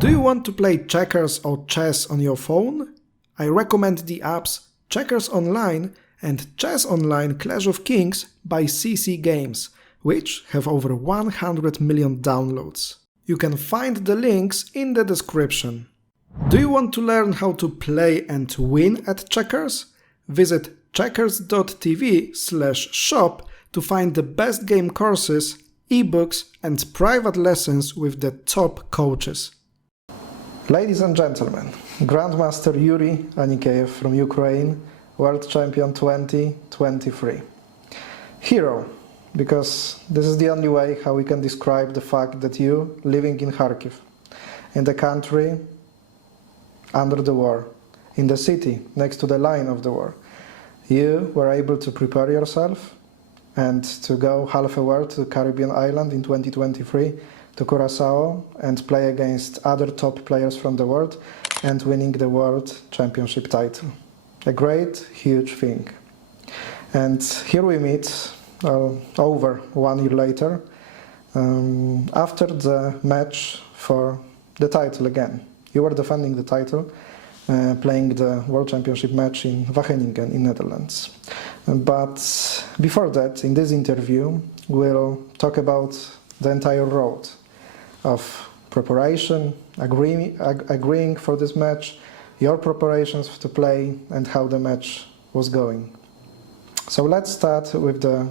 Do you want to play checkers or chess on your phone? I recommend the apps Checkers Online and Chess Online Clash of Kings by CC Games, which have over 100 million downloads. You can find the links in the description. Do you want to learn how to play and win at checkers? Visit checkersTV/shop to find the best game courses, ebooks and private lessons with the top coaches. Ladies and gentlemen, Grandmaster Yuriy Anikeev from Ukraine, World Champion 2023. Hero, because this is the only way how we can describe the fact that you, living in Kharkiv, in the country under the war, in the city next to the line of the war, you were able to prepare yourself and to go half a world to the Caribbean island in 2023 to Curaçao and play against other top players from the world and winning the World Championship title. A great, huge thing. And here we meet over 1 year later, after the match for the title again. You were defending the title, playing the World Championship match in Wageningen in Netherlands. But before that, in this interview, we'll talk about the entire road of preparation, agreeing for this match, your preparations to play and how the match was going. So let's start with the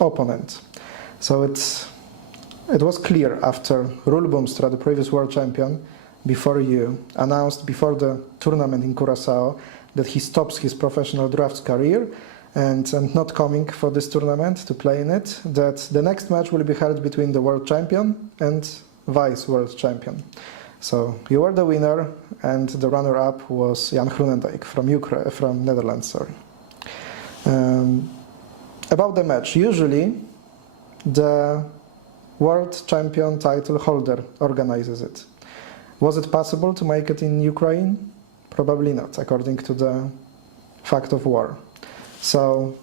opponent. So it was clear after Rul Boomstra, the previous world champion, before you, announced before the tournament in Curaçao that he stops his professional drafts career and not coming for this tournament to play in it, that the next match will be held between the world champion and vice world champion. So you were the winner and the runner-up was Jan Groenendijk from Netherlands. Sorry. About the match, usually the world champion title holder organizes it. Was it possible to make it in Ukraine? Probably not, according to the fact of war. So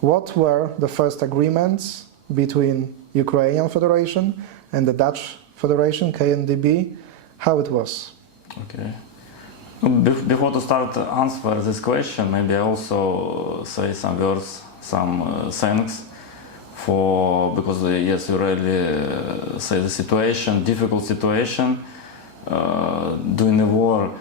what were the first agreements between Ukrainian Federation and the Dutch Federation, KNDB, how it was? Okay. Before to start answer this question, maybe I also say some words, some thanks for, because yes, you really say the situation, difficult situation. During the war,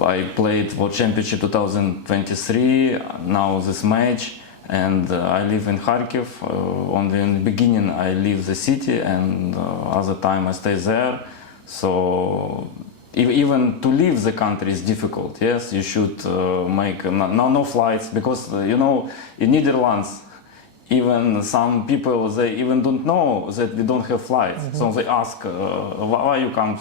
I played World Championship 2023, now this match, and I live in Kharkiv. Only in the beginning I leave the city, and other time I stay there. So even to leave the country is difficult. Yes, you should make no flights, because you know in Netherlands even some people, they even don't know that we don't have flights. So they ask why you come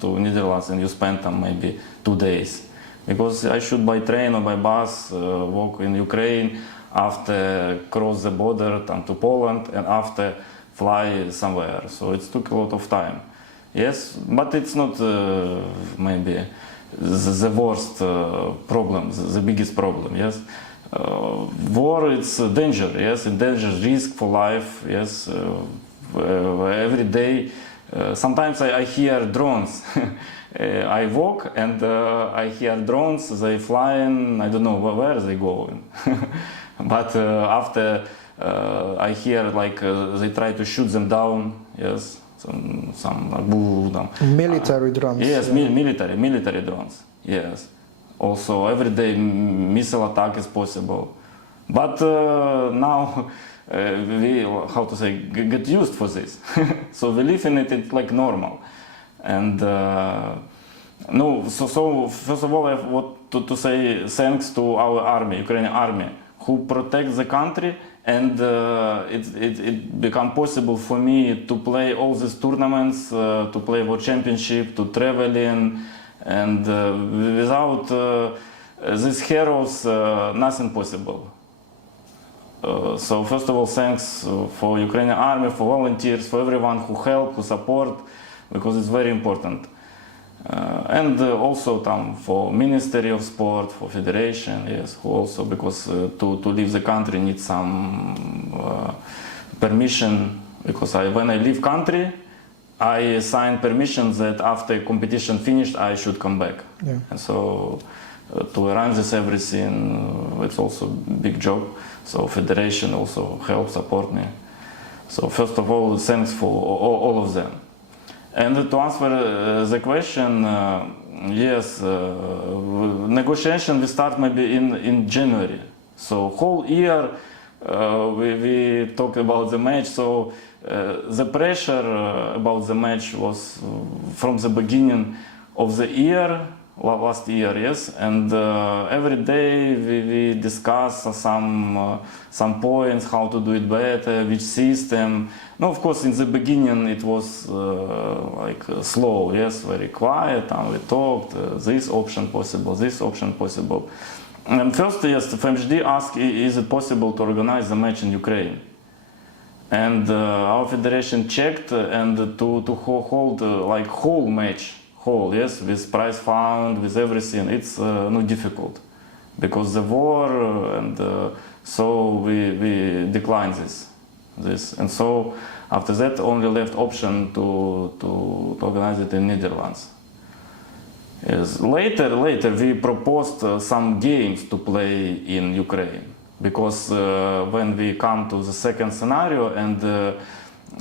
to Netherlands and you spend them maybe 2 days, because I should by train or by bus walk in Ukraine, after cross the border to Poland, and after fly somewhere. So it took a lot of time. Yes, but it's not maybe the worst problem, the biggest problem. Yes, war, it's a danger. Yes, a danger, risk for life. Yes, every day. Sometimes I hear drones. I walk and I hear drones. They flying. I don't know where they going. But after I hear like they try to shoot them down. Yes, some military drones. Yes, yeah. military drones. Yes. Also, every day missile attack is possible. But now we, how to say, get used for this. So we live in it, it's like normal. And no, so first of all, I want to say thanks to our army, Ukrainian army, who protects the country, and it become possible for me to play all these tournaments, to play World Championship, to travel in, and without these heroes, nothing possible. So first of all, thanks for Ukrainian army, for volunteers, for everyone who help, who support, because it's very important. And also for Ministry of Sport, for Federation, yes, who also, because to leave the country needs some permission, because when I leave country, I signed permission that after competition finished, I should come back. Yeah. And so to arrange this everything, it's also a big job. So federation also help support me. So first of all, thanks for all of them. And to answer the question, yes, negotiation we start maybe in January. So whole year we talk about the match. So the pressure about the match was from the beginning of the year, last year, yes. And every day we discuss some points, how to do it better, which system. No, of course, in the beginning it was like slow, yes, very quiet, and we talked, this option possible, this option possible. And first, yes, the FMGD asked, is it possible to organize the match in Ukraine? And our federation checked, and to hold like whole match, yes, with prize fund, with everything, it's no difficult, because the war, and so we declined this, and so after that only left option to organize it in Netherlands. Yes. Later we proposed some games to play in Ukraine, because when we come to the second scenario and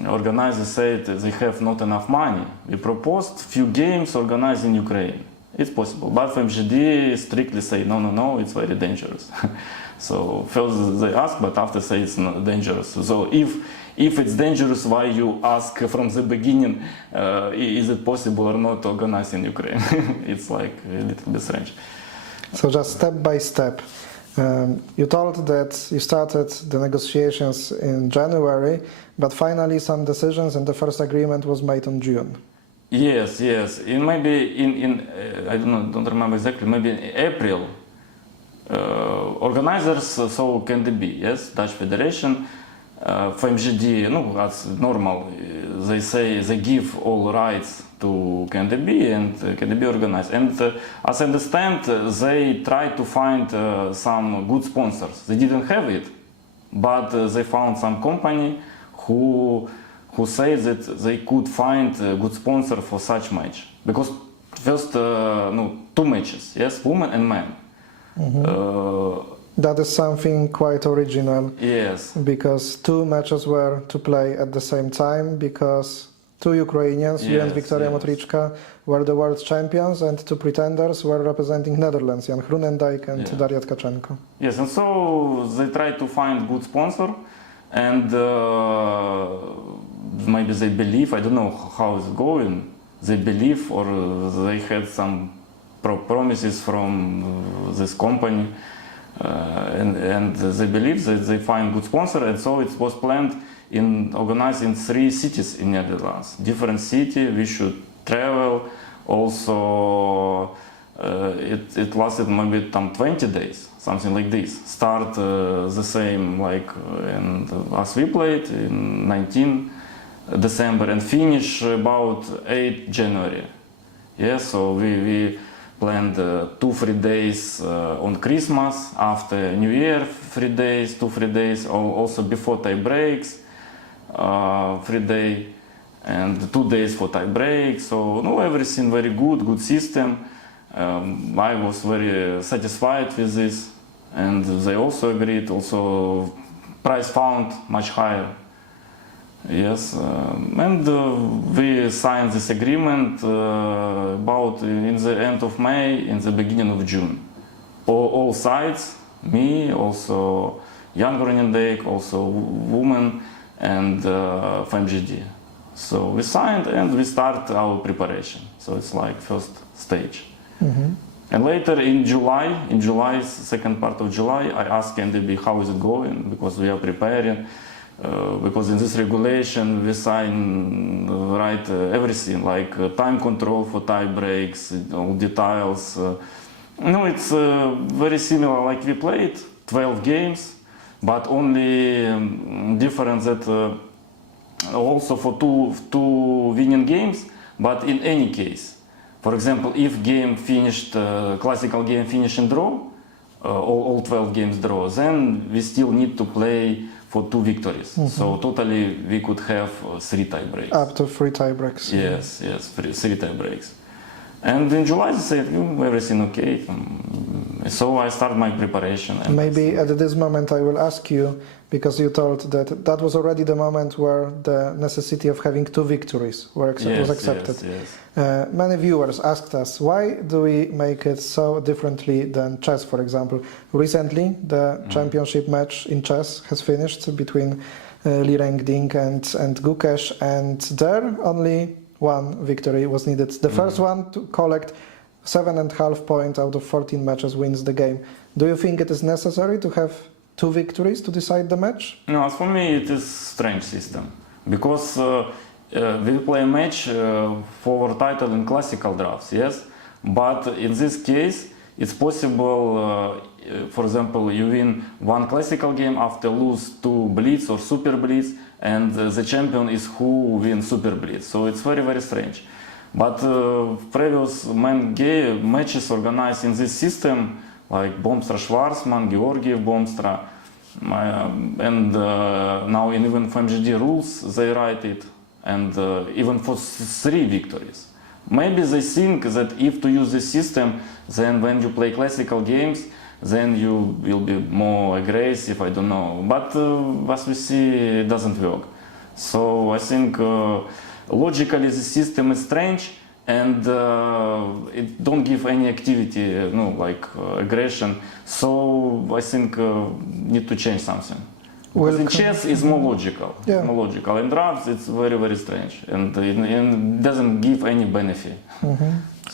organizers said they have not enough money, we proposed few games organized in Ukraine. It's possible, but FMGD strictly say no, it's very dangerous. So first they ask, but after say it's not dangerous. So if it's dangerous, why you ask from the beginning, is it possible or not to organize in Ukraine? It's like a little bit strange. So just step by step. You told that you started the negotiations in January, but finally some decisions and the first agreement was made in June. Yes. In maybe in I don't remember exactly. Maybe in April, organizers so KNDB, yes, Dutch Federation, FMGD, no, as normal, they say they give all rights to KNDB and KNDB organize. And as I understand, they try to find some good sponsors. They didn't have it, but they found some company who say that they could find a good sponsor for such match. Because first, two matches, yes, women and men. Mm-hmm. That is something quite original. Yes. Because two matches were to play at the same time, because two Ukrainians, you and Victoria Motrichka, were the world champions, and two pretenders were representing Netherlands, Jan Groenendijk and Daria Tkachenko. Yes, and so they try to find good sponsor, and maybe they believe, I don't know how it's going, they believe, or they had some promises from this company, and they believe that they find good sponsor, and so it was planned organized in 3 cities in Netherlands. Different city, we should travel. Also, it lasted maybe 20 days, something like this. Start the same like as we played in 19 December and finish about 8 January. Yeah, so we planned 2-3 days on Christmas, after New Year 3 days, 2-3 days, also before tie breaks, 3 days, and 2 days for tie break. So everything very good system. I was very satisfied with this, and they also agreed. Also, price found much higher. Yes, and we signed this agreement about in the end of May, in the beginning of June. All sides, me, also Jan Groenendijk, also women, and FMGD. So we signed and we start our preparation. So it's like first stage. Mm-hmm. And later in July, second part of July, I asked KNDB how is it going, because we are preparing. Because in this regulation we write everything, like time control for tie breaks, all details. It's very similar like we played 12 games, but only difference that also for two winning games, but in any case. For example, if classical game finished in draw, all 12 games draw, then we still need to play for 2 victories. So totally we could have 3 tie breaks. Up to 3 tie breaks. Yes, 3 tie breaks. And in July they said, everything okay. So I start my preparation. And Maybe at this moment I will ask you, because you told that that was already the moment where the necessity of having 2 victories was accepted. Yes. Many viewers asked us, why do we make it so differently than chess, for example? Recently, the championship match in chess has finished between Li Rengding and Gukesh, and there only 1 victory was needed. The first one to collect 7.5 points out of 14 matches wins the game. Do you think it is necessary to have 2 victories to decide the match? No, as for me it is strange system, because we play a match for title in classical drafts, yes, but in this case it's possible, for example, you win 1 classical game after lose 2 Blitz or Super Blitz, and the champion is who wins Super Blitz, so it's very, very strange. But previous matches organized in this system, like Bomstra Schwarzman, Georgiev Bomstra, and now even for MGD rules they write it, and even for 3 victories. Maybe they think that if to use this system, then when you play classical games, then you will be more aggressive, I don't know. But as we see, it doesn't work. So I think logically the system is strange, and it don't give any activity, like aggression. So I think need to change something. Because in chess is more logical. Yeah. More logical. In drafts it's very, very strange, and it doesn't give any benefit.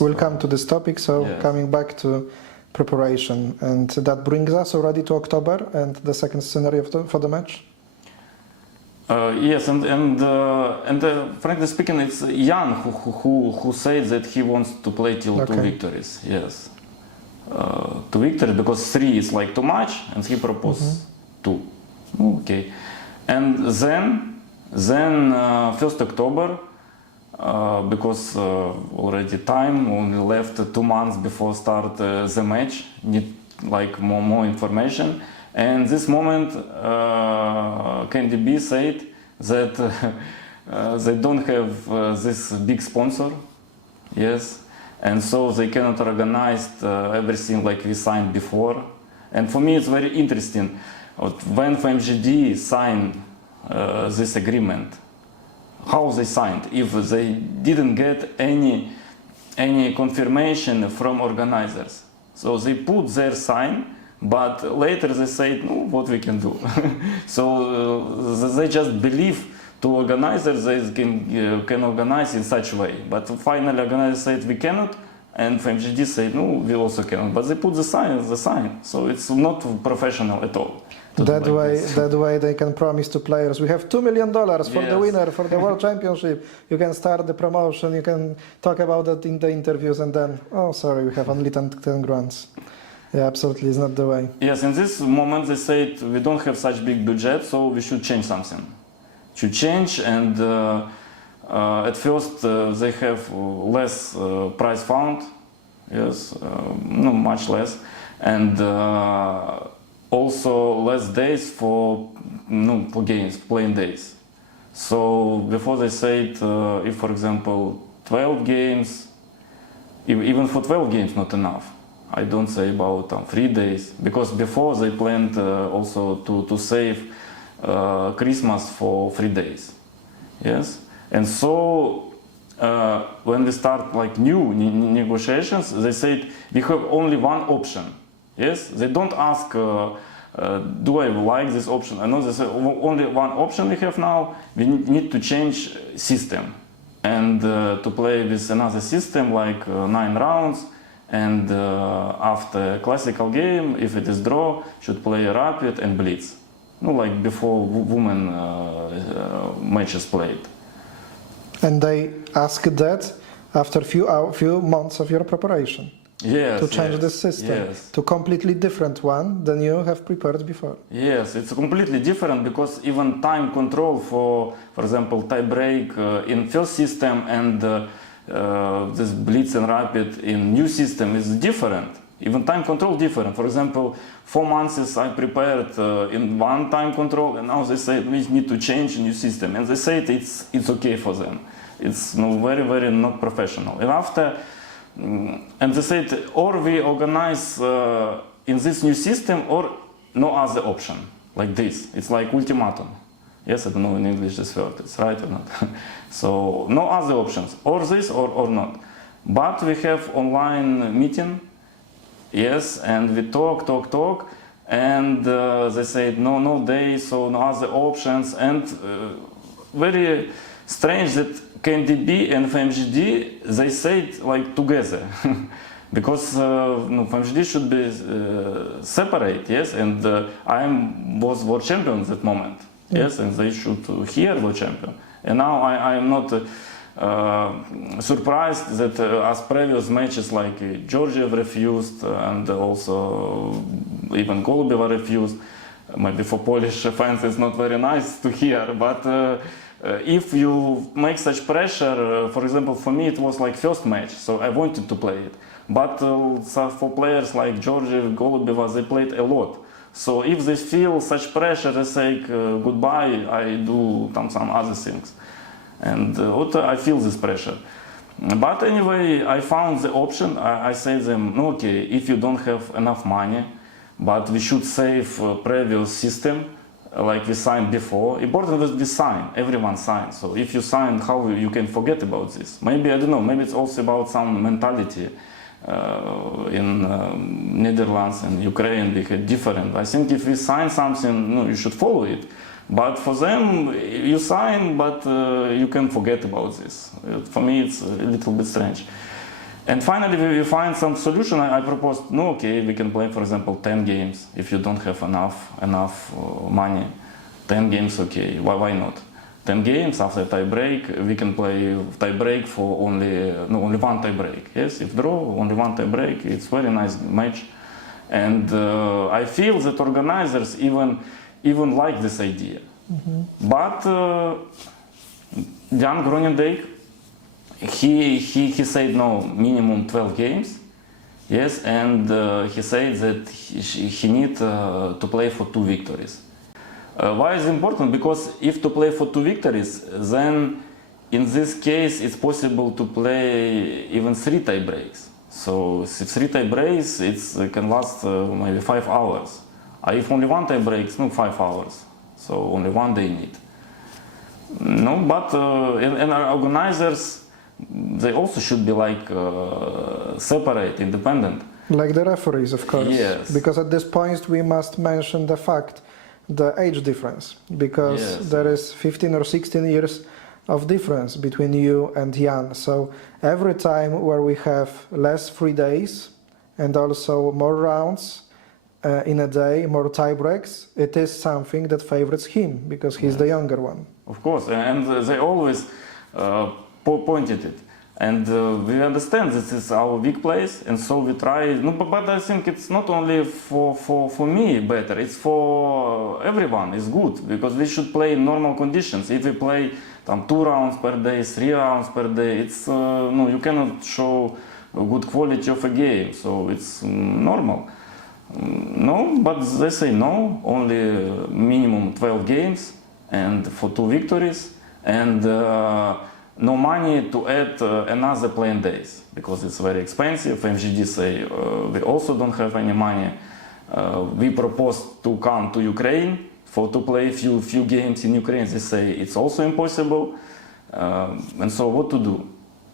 We'll come to this topic. So Yes. coming back to preparation, and that brings us already to October and the second scenario for the match. Yes, and frankly speaking, it's Jan who said that he wants to play till 2 victories. Yes, 2 victories, because 3 is like too much, and he proposed 2. Okay, and then 1st October, because already time only left 2 months before start the match, need like more information. And this moment, Candy B said that they don't have this big sponsor, yes, and so they cannot organize everything like we signed before. And for me, it's very interesting when FMGD signed this agreement, how they signed. If they didn't get any confirmation from organizers, so they put their sign. But later they said, no, what we can do. So they just believe to organizers they can organize in such way. But finally organizers said we cannot, and FMGD said, no, we also cannot. But they put the sign. So it's not professional at all. That way they can promise to players, we have $2 million for the winner, for the World Championship. You can start the promotion, you can talk about it in the interviews, and then, oh, sorry, we have only 10 grants. Yeah, absolutely, it's not the way. Yes, in this moment they said we don't have such big budget, so we should change something. Should change, and at first they have less prize fund, yes, no, much less, and also less days for games, playing days. So before they said if, for example, 12 games, even for 12 games not enough. I don't say about 3 days, because before they planned also to save Christmas for 3 days. Yes, and so when we start like new negotiations, they said we have only 1 option. Yes, they don't ask do I like this option. I know they say only 1 option we have now. We need to change system and to play with another system like 9 rounds. And after classical game, if it is draw, should play rapid and blitz, like before women matches played. And they asked that after few months of your preparation. Yes, to change the system to completely different one than you have prepared before. Yes, it's completely different, because even time control for example, tiebreak in first system and this blitz and rapid in new system is different. Even time control different. For example, 4 months I prepared in one time control, and now they say we need to change a new system, and they say it's okay for them. It's very not professional. And after, and they said, or we organize in this new system, or no other option, like this. It's like ultimatum. Yes, I don't know in English this word, it's right or not. So no other options, or this or not. But we have online meeting, yes, and we talk, and they said no day, so no other options, and very strange that KNDB and FMGD, they said like together. Because FMGD should be separate, yes, and I was world champion at that moment, yes, and they should hear world champion. And now I am not surprised that as previous matches like Georgiev refused and also even Golubeva refused. Maybe for Polish fans it's not very nice to hear, but if you make such pressure, for example, for me it was like first match, so I wanted to play it. But for players like Georgiev, Golubeva, they played a lot. So if they feel such pressure, they say goodbye, I do some other things. And I feel this pressure. But anyway, I found the option. I say them, no, okay, if you don't have enough money, but we should save previous system, like we signed before. Important is we sign, everyone signs. So if you sign, how you can forget about this? Maybe, I don't know, maybe it's also about some mentality. In Netherlands and Ukraine, we had different. I think if we sign something, you should follow it. But for them, you sign, but you can forget about this. For me, it's a little bit strange. And finally, we find some solution. I proposed, no, okay, we can play, for example, 10 games. If you don't have enough money, 10 games, okay, why not? 10 games after tie-break, we can play tie-break for only one tie-break. Yes, if draw, only one tie-break, it's very nice match. And I feel that organizers even like this idea. But Jan Groenendijk, he said no, minimum 12 games. Yes, and he said that he need to play for 2 victories. Why is it important? Because if to play for 2 victories, then in this case it's possible to play even 3 tie breaks. So if 3 tie breaks, it can last maybe 5 hours. If only 1 tie breaks, 5 hours. So only 1 day need. No, but and our organizers, they also should be like separate, independent. Like the referees, of course. Yes. Because at this point we must mention the age difference, because yes, there is 15 or 16 years of difference between you and Jan. So every time where we have less free days and also more rounds in a day, more tie breaks, it is something that favors him because he's the younger one. Of course, and they always pointed it. And we understand this is our weak place, and so we try. But I think it's not only for me better, it's for everyone. It's good, because we should play in normal conditions. If we play 2 rounds per day, 3 rounds per day, it's you cannot show a good quality of a game, so it's normal. No, but they say no, only minimum 12 games, and for 2 victories, and no money to add another playing days, because it's very expensive. MGD say we also don't have any money. We propose to come to Ukraine to play few games in Ukraine. They say it's also impossible. And so what to do?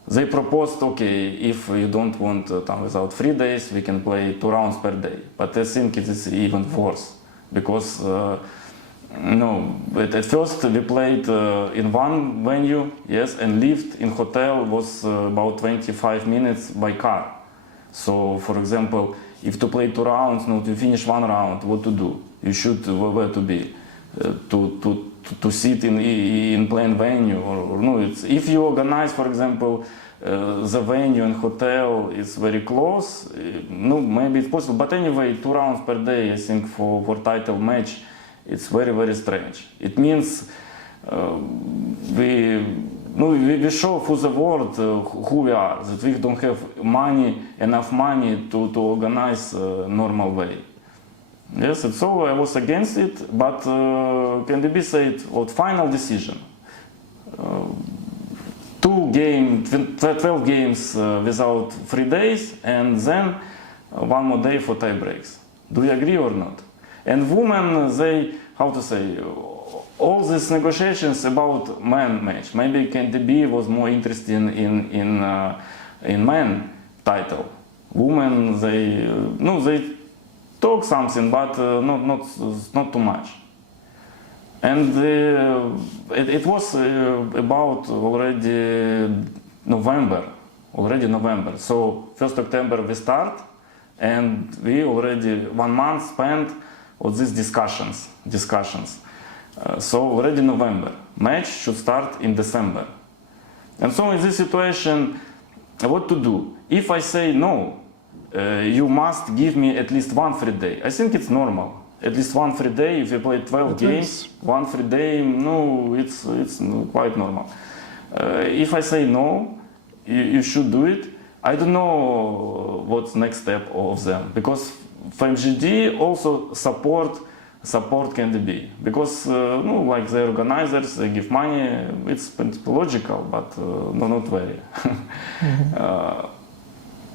They proposed, okay, if you don't want without 3 days, we can play 2 rounds per day. But I think it is even worse, because but at first we played in one venue, yes, and lived in hotel was about 25 minutes by car. So, for example, if to play 2 rounds, to finish 1 round, what to do? You should where to be, to sit in plain venue, or it's, if you organize, for example, the venue and hotel is very close, maybe it's possible. But anyway, 2 rounds per day, I think for title match, it's very strange. It means we no, we show for the world who we are, that we don't have enough money to organize normal way. Yes, and so I was against it, but KNDB said, what final decision. 12 games without 3 days, and then one more day for tie breaks. Do you agree or not? And women, they, how to say, all these negotiations about men match. Maybe KNDB was more interested in men title. Women, they, no, they talk something, but not too much. And it was about already November. So 1st October we start, and we already 1 month spent on these discussions. So already November. Match should start in December. And so in this situation, what to do? If I say no, you must give me at least 1 free day. I think it's normal. At least 1 free day. If you play 12 games, 1 free day, no, it's quite normal. If I say no, you should do it. I don't know what's next step of them, because FMGD also support KNDB, because no, like the organizers, they give money. It's logical, but no, not very.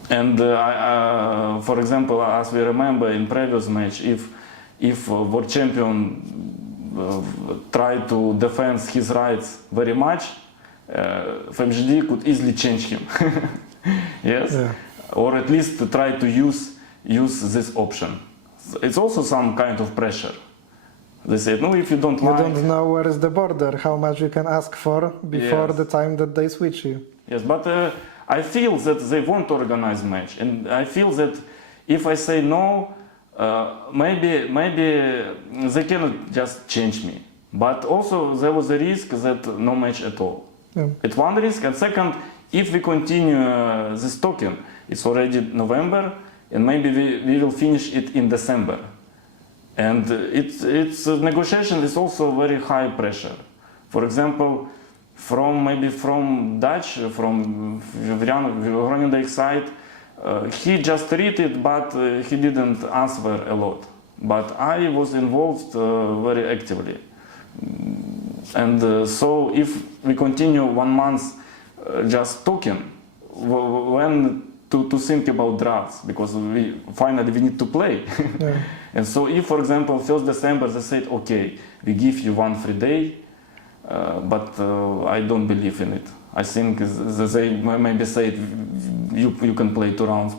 And for example, as we remember in previous match, if world champion tried to defend his rights very much, FMGD could easily change him. Yes, yeah. Or at least to try to use this option. It's also some kind of pressure. They say, no, if you don't like... You don't know where is the border, how much you can ask for before the time that they switch you. Yes, but I feel that they want to organize match, and I feel that if I say no, maybe they cannot just change me. But also there was a risk that no match at all. Yeah. It's one risk, and second, if we continue this talking, it's already November, and maybe we will finish it in December. And it's negotiation is also very high pressure. For example, from Dutch, from Groningen side, he just read it, but he didn't answer a lot. But I was involved very actively. And so if we continue 1 month just talking, when to think about drafts, because finally we need to play. Yeah. And so if, for example, 1st December they said, okay, we give you 1 free day, but I don't believe in it. I think they maybe say you can play 2 rounds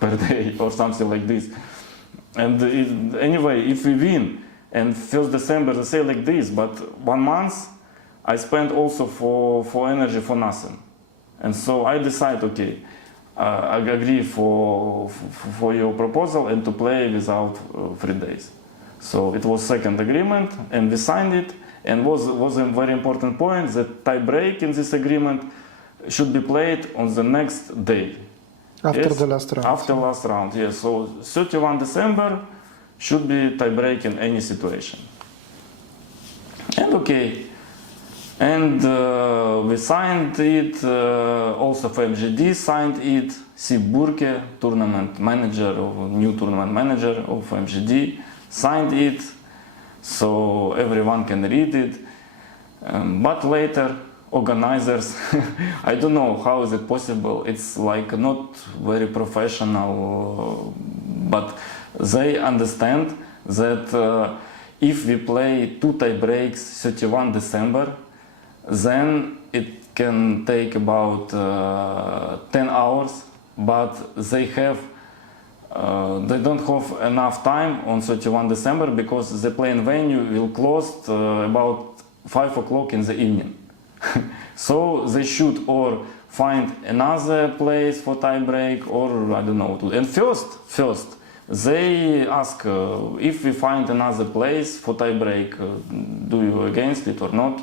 per day or something like this. And anyway, if we win and 1st December they say like this, but 1 month I spent also for energy for nothing. And so I decide, okay, I agree for your proposal and to play without 3 days. So it was second agreement, and we signed it. And was a very important point that tie break in this agreement should be played on the next day. After the last round. After last round, yes. So 31 December should be tie break in any situation. And okay. And we signed it, also FMGD signed it, Sib Burke, tournament manager, or new tournament manager of FMGD, signed it, so everyone can read it. But later, organizers, I don't know how is it possible, it's like not very professional, but they understand that if we play 2 tie breaks 31 December, then it can take about 10 hours, but they don't have enough time on 31 December because the playing venue will close about 5 o'clock in the evening. So they should or find another place for tie break, or I don't know. And first they ask if we find another place for tie break, do you against it or not?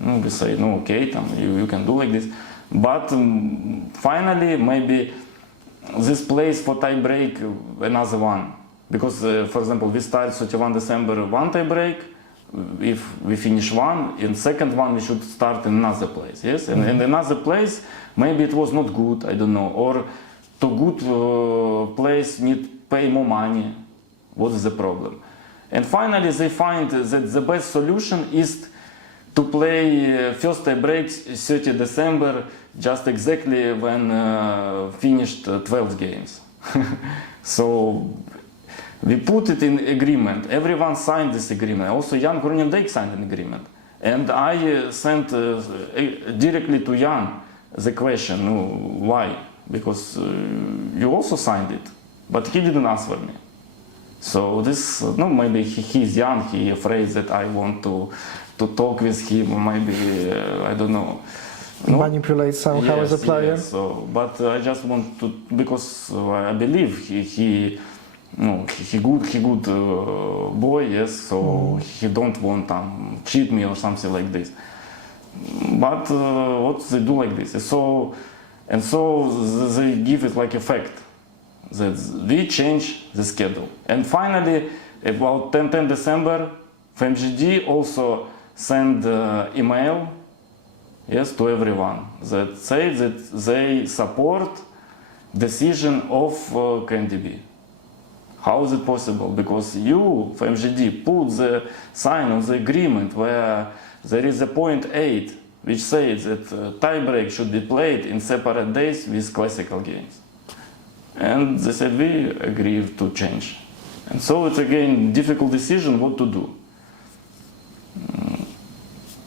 We say no, okay, you can do like this. But finally, maybe this place for tie break, another one. Because, for example, we start 31 December 1 tie break, if we finish one, in second one we should start in another place, yes? And in another place, maybe it was not good, I don't know, or to good place need pay more money. What is the problem? And finally they find that the best solution is to play first tiebreak 30 December, just exactly when finished 12 games. So we put it in agreement. Everyone signed this agreement. Also Jan Groenendijk signed an agreement. And I sent directly to Jan the question, why? Because you also signed it, but he didn't answer me. So this, no, maybe he's young, he afraid that I want to talk with him, or maybe, I don't know. No? Manipulate somehow Yes, as a player. yes, so, but I just want to, because I believe he good boy, yes, so he don't want cheat me or something like this. But what they do like this? So they give it like effect that we change the schedule. And finally, about 10 December, FMGD also send email, yes, to everyone that say that they support decision of KNDB. How is it possible? Because you, FMGD, put the sign of the agreement where there is a point 8 which says that tiebreak should be played in separate days with classical games. And they said we agree to change. And so it's again difficult decision what to do.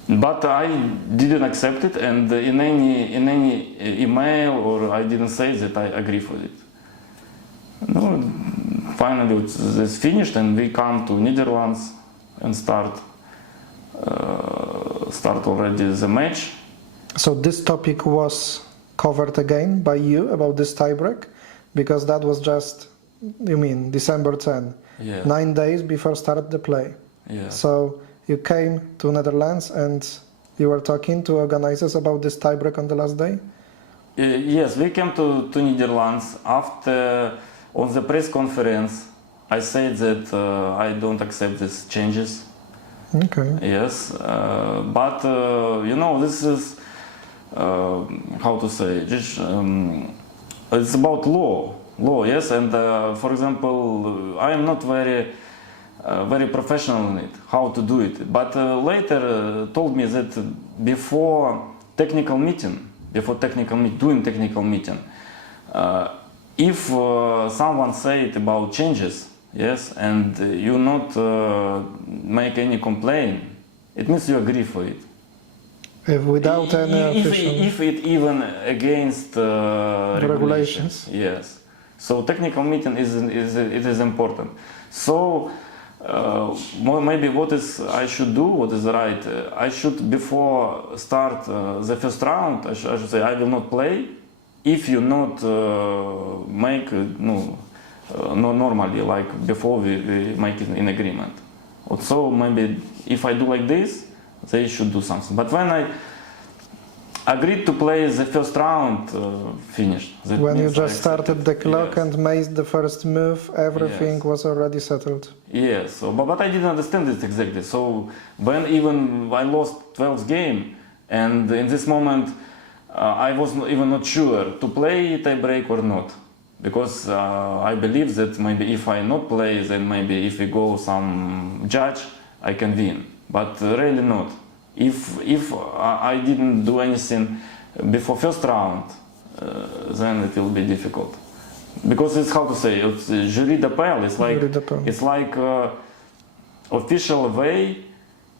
But I didn't accept it, and in any email or I didn't say that I agree with it. No, finally it's finished, and we come to Netherlands and start already the match. So this topic was covered again by you about this tiebreak, because that was just, you mean, December 10, Yeah. 9 days before start the play. Yeah. So you came to Netherlands and you were talking to organizers about this tiebreak on the last day? Yes, we came to Netherlands after, on the press conference, I said that I don't accept these changes. Okay. Yes, but you know, this is, how to say, just, it's about law, yes, and for example, I am not very professional in it, how to do it, but later told me that before technical meeting, doing technical meeting, if someone said about changes, yes, and you not make any complaint, it means you agree for it. If without any If it even against regulations, yes. So technical meeting is important. So maybe what is I should do, what is right? I should before start the first round, I should say I will not play if you not make no normally like before we make it in agreement. So maybe if I do like this, they should do something. But when I agreed to play the first round, finished. That when you means just started the clock, yes. and made the first move, everything Yes. was already settled. Yes, so, but I didn't understand this exactly. So when even I lost 12th game, and in this moment I was even not sure to play tiebreak or not, because I believe that maybe if I not play, then maybe if we go some judge, I can win. But really not. If I didn't do anything before first round, then it will be difficult. Because it's how to say, it's jury d'appel. It's like official way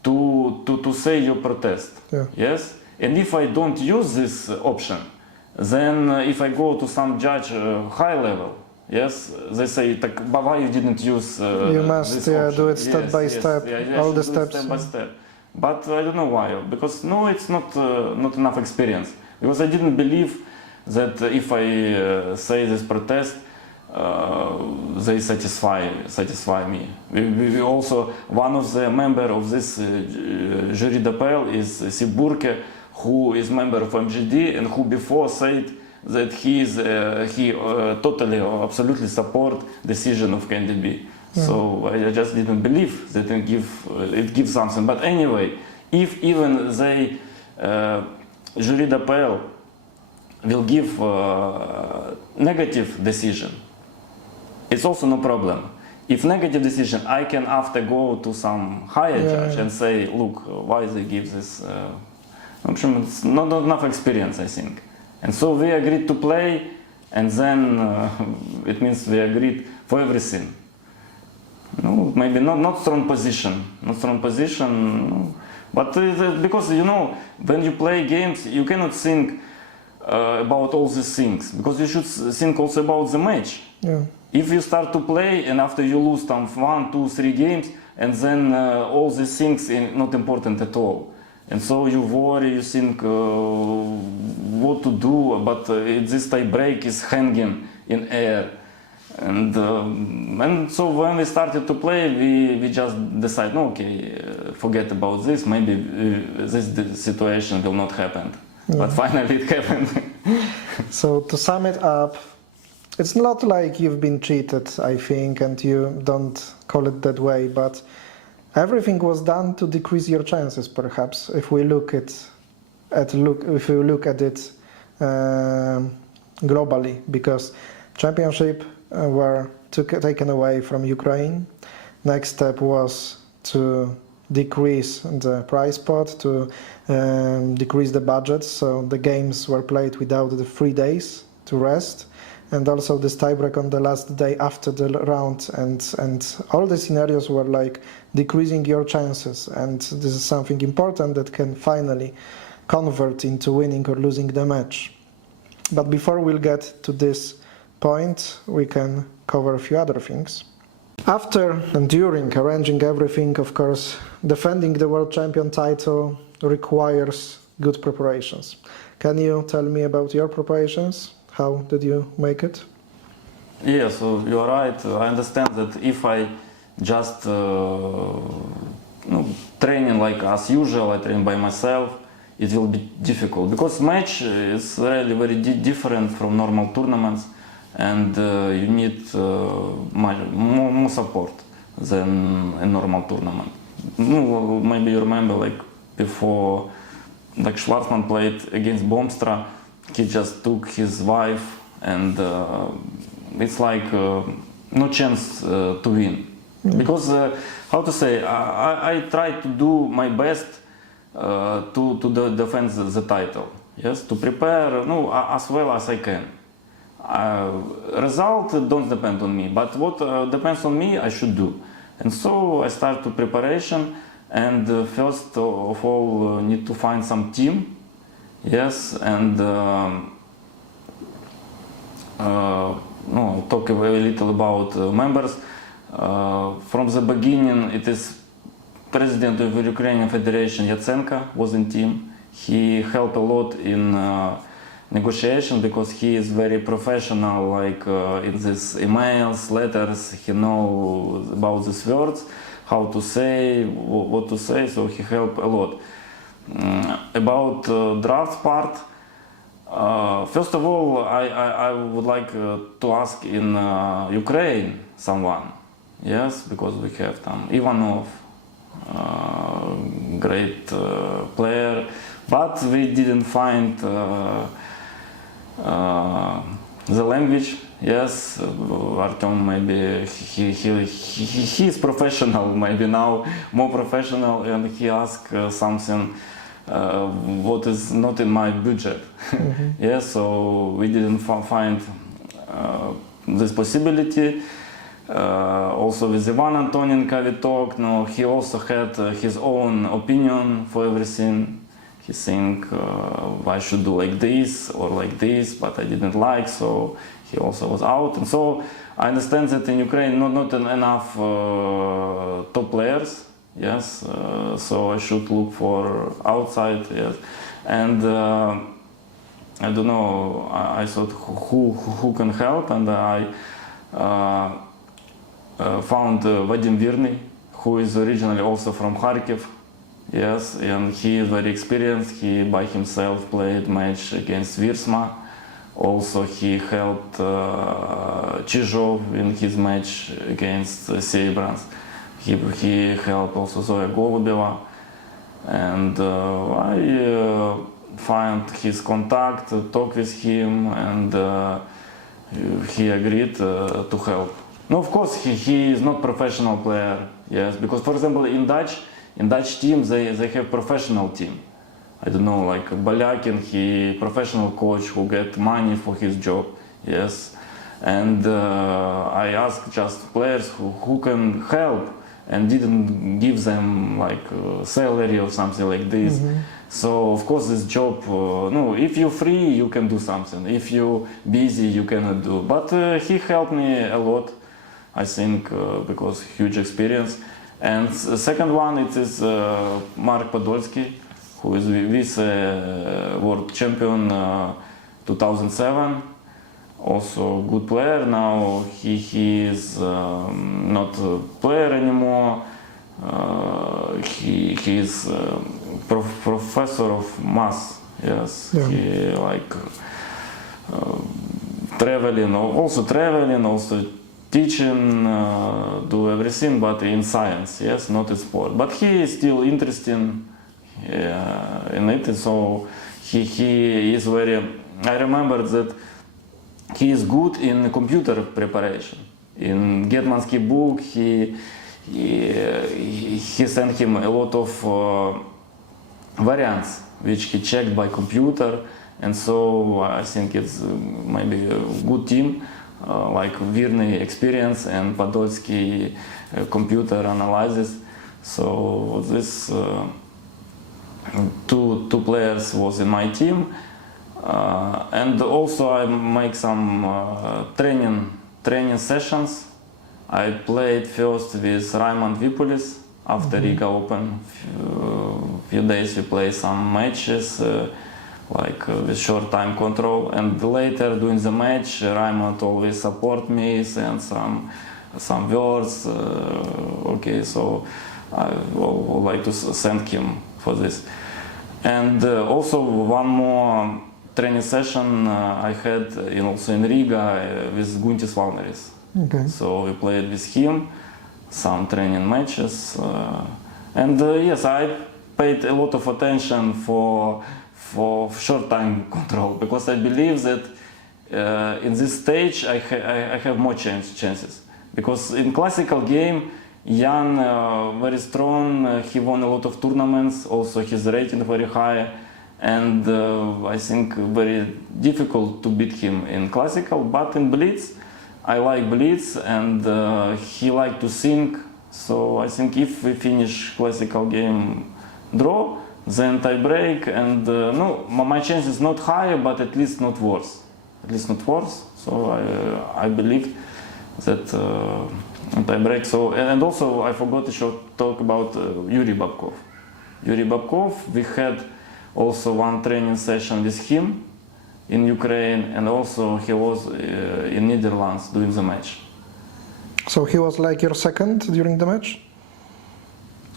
to say your protest. Yeah. Yes. And if I don't use this option, then if I go to some judge high level, yes, they say, but why you didn't use you must this option? do it step by step, all the steps. Step by step. But I don't know why, because no, it's not enough experience. Because I didn't believe that if I say this protest, they satisfy me. We also, one of the member of this jury d'appel is Siburke, who is member of MGD and who before said that he totally or absolutely support decision of KNDB. So I just didn't believe that it gives something. But anyway, if even they jury d'appel will give negative decision, it's also no problem. If negative decision, I can after go to some higher judge and say, look, why they give this? It's not enough experience, I think. And so we agreed to play, and then it means we agreed for everything. No, maybe not strong position, no. But because when you play games, you cannot think about all these things, because you should think also about the match. Yeah. If you start to play and after you lose 1, 2, 3 games, and then all these things are not important at all, and so you worry, you think what to do, but this tie break is hanging in air. And so when we started to play, we just decided, no, okay, forget about this, maybe this situation will not happen. But finally it happened. So to sum it up, it's not like you've been cheated, I think, and you don't call it that way, but everything was done to decrease your chances, perhaps, if we look at it globally, because championship were taken away from Ukraine. Next step was to decrease the prize pot, to decrease the budget, so the games were played without the 3 days to rest, and also this tiebreak on the last day after the round, and all the scenarios were like decreasing your chances, and this is something important that can finally convert into winning or losing the match. But before we'll get to this point, we can cover a few other things. After and during arranging everything, of course, defending the world champion title requires good preparations. Can you tell me about your preparations? How did you make it? Yeah, so you're right. I understand that if I just training like as usual, I train by myself, it will be difficult, because match is really very different from normal tournaments, and you need more support than a normal tournament. Maybe you remember, like before, like Schwarzman played against Boomstra, he just took his wife, and it's like no chance to win. Because how to say, I try to do my best to defend the title. Yes, to prepare as well as I can. Result don't depend on me, but what depends on me I should do. And so I start to preparation, and first of all need to find some team. Yes, and talk a little about members. From the beginning, it is president of the Ukrainian Federation Yatsenko was in team. He helped a lot in negotiation, because he is very professional, like in these emails, letters. He knows about these words, how to say, what to say, so he helped a lot. About drafts part, first of all, I would like to ask in Ukraine someone, yes, because we have Ivanov, great player, but we didn't find the language. Yes, Artem, maybe he is professional, maybe now more professional, and he asked something what is not in my budget. Yes, so we didn't find this possibility. Also with Ivan Antonenko we talked. No, he also had his own opinion for everything. He think I should do like this or like this, but I didn't like, so he also was out. And so I understand that in Ukraine not enough top players. Yes, so I should look for outside. Yes, and I don't know. I thought who can help, and I found Vadim Virny, who is originally also from Kharkiv. Yes, and he is very experienced. He by himself played match against Virsma Also, he helped Chizhov in his match against Seibrands. He helped also Zoya Golubeva, and I find his contact, talk with him, and he agreed to help. No, of course, he is not professional player, yes, because for example in Dutch team they have professional team. I don't know, like Balyakin, he professional coach who get money for his job, yes. And I asked just players who can help and didn't give them like salary or something like this. So of course this job, no, if you're free you can do something, if you're busy you cannot do. But he helped me a lot, I think, because huge experience. And the second one, it is Mark Podolsky, who is vice world champion 2007. Also good player. Now he is not a player anymore. He is professor of math. Yes, yeah. He like traveling, also teaching, do everything, but in science. Yes, not in sport. But he is still interested in it. So he is very. I remember that he is good in computer preparation. In Getmansky book, he sent him a lot of variants which he checked by computer, and so I think it's maybe a good team, like Virny experience and Podolsky computer analysis. So this two players was in my team. And also I make some training sessions. I played first with Raymond Vipulis after Riga Open. Few days we play some matches, like with short time control. And later during the match, Raymond always support me, send some words. Okay, so I would like to thank him for this. And also one more training session I had also in Riga with Guntis Valneris. Okay. So we played with him some training matches, and yes, I paid a lot of attention for short time control, because I believe that in this stage I have more chances, because in classical game Jan very strong, he won a lot of tournaments, also his rating very high. And I think very difficult to beat him in classical, but in Blitz, I like Blitz, and he like to sing. So I think if we finish classical game draw, then tie break, and no, my chance is not higher, but at least not worse. So I believe that tie break. So and also I forgot to talk about Yuriy Babkov. Yuriy Babkov, we had also one training session with him in Ukraine, and also he was in Netherlands doing the match. So he was like your second during the match?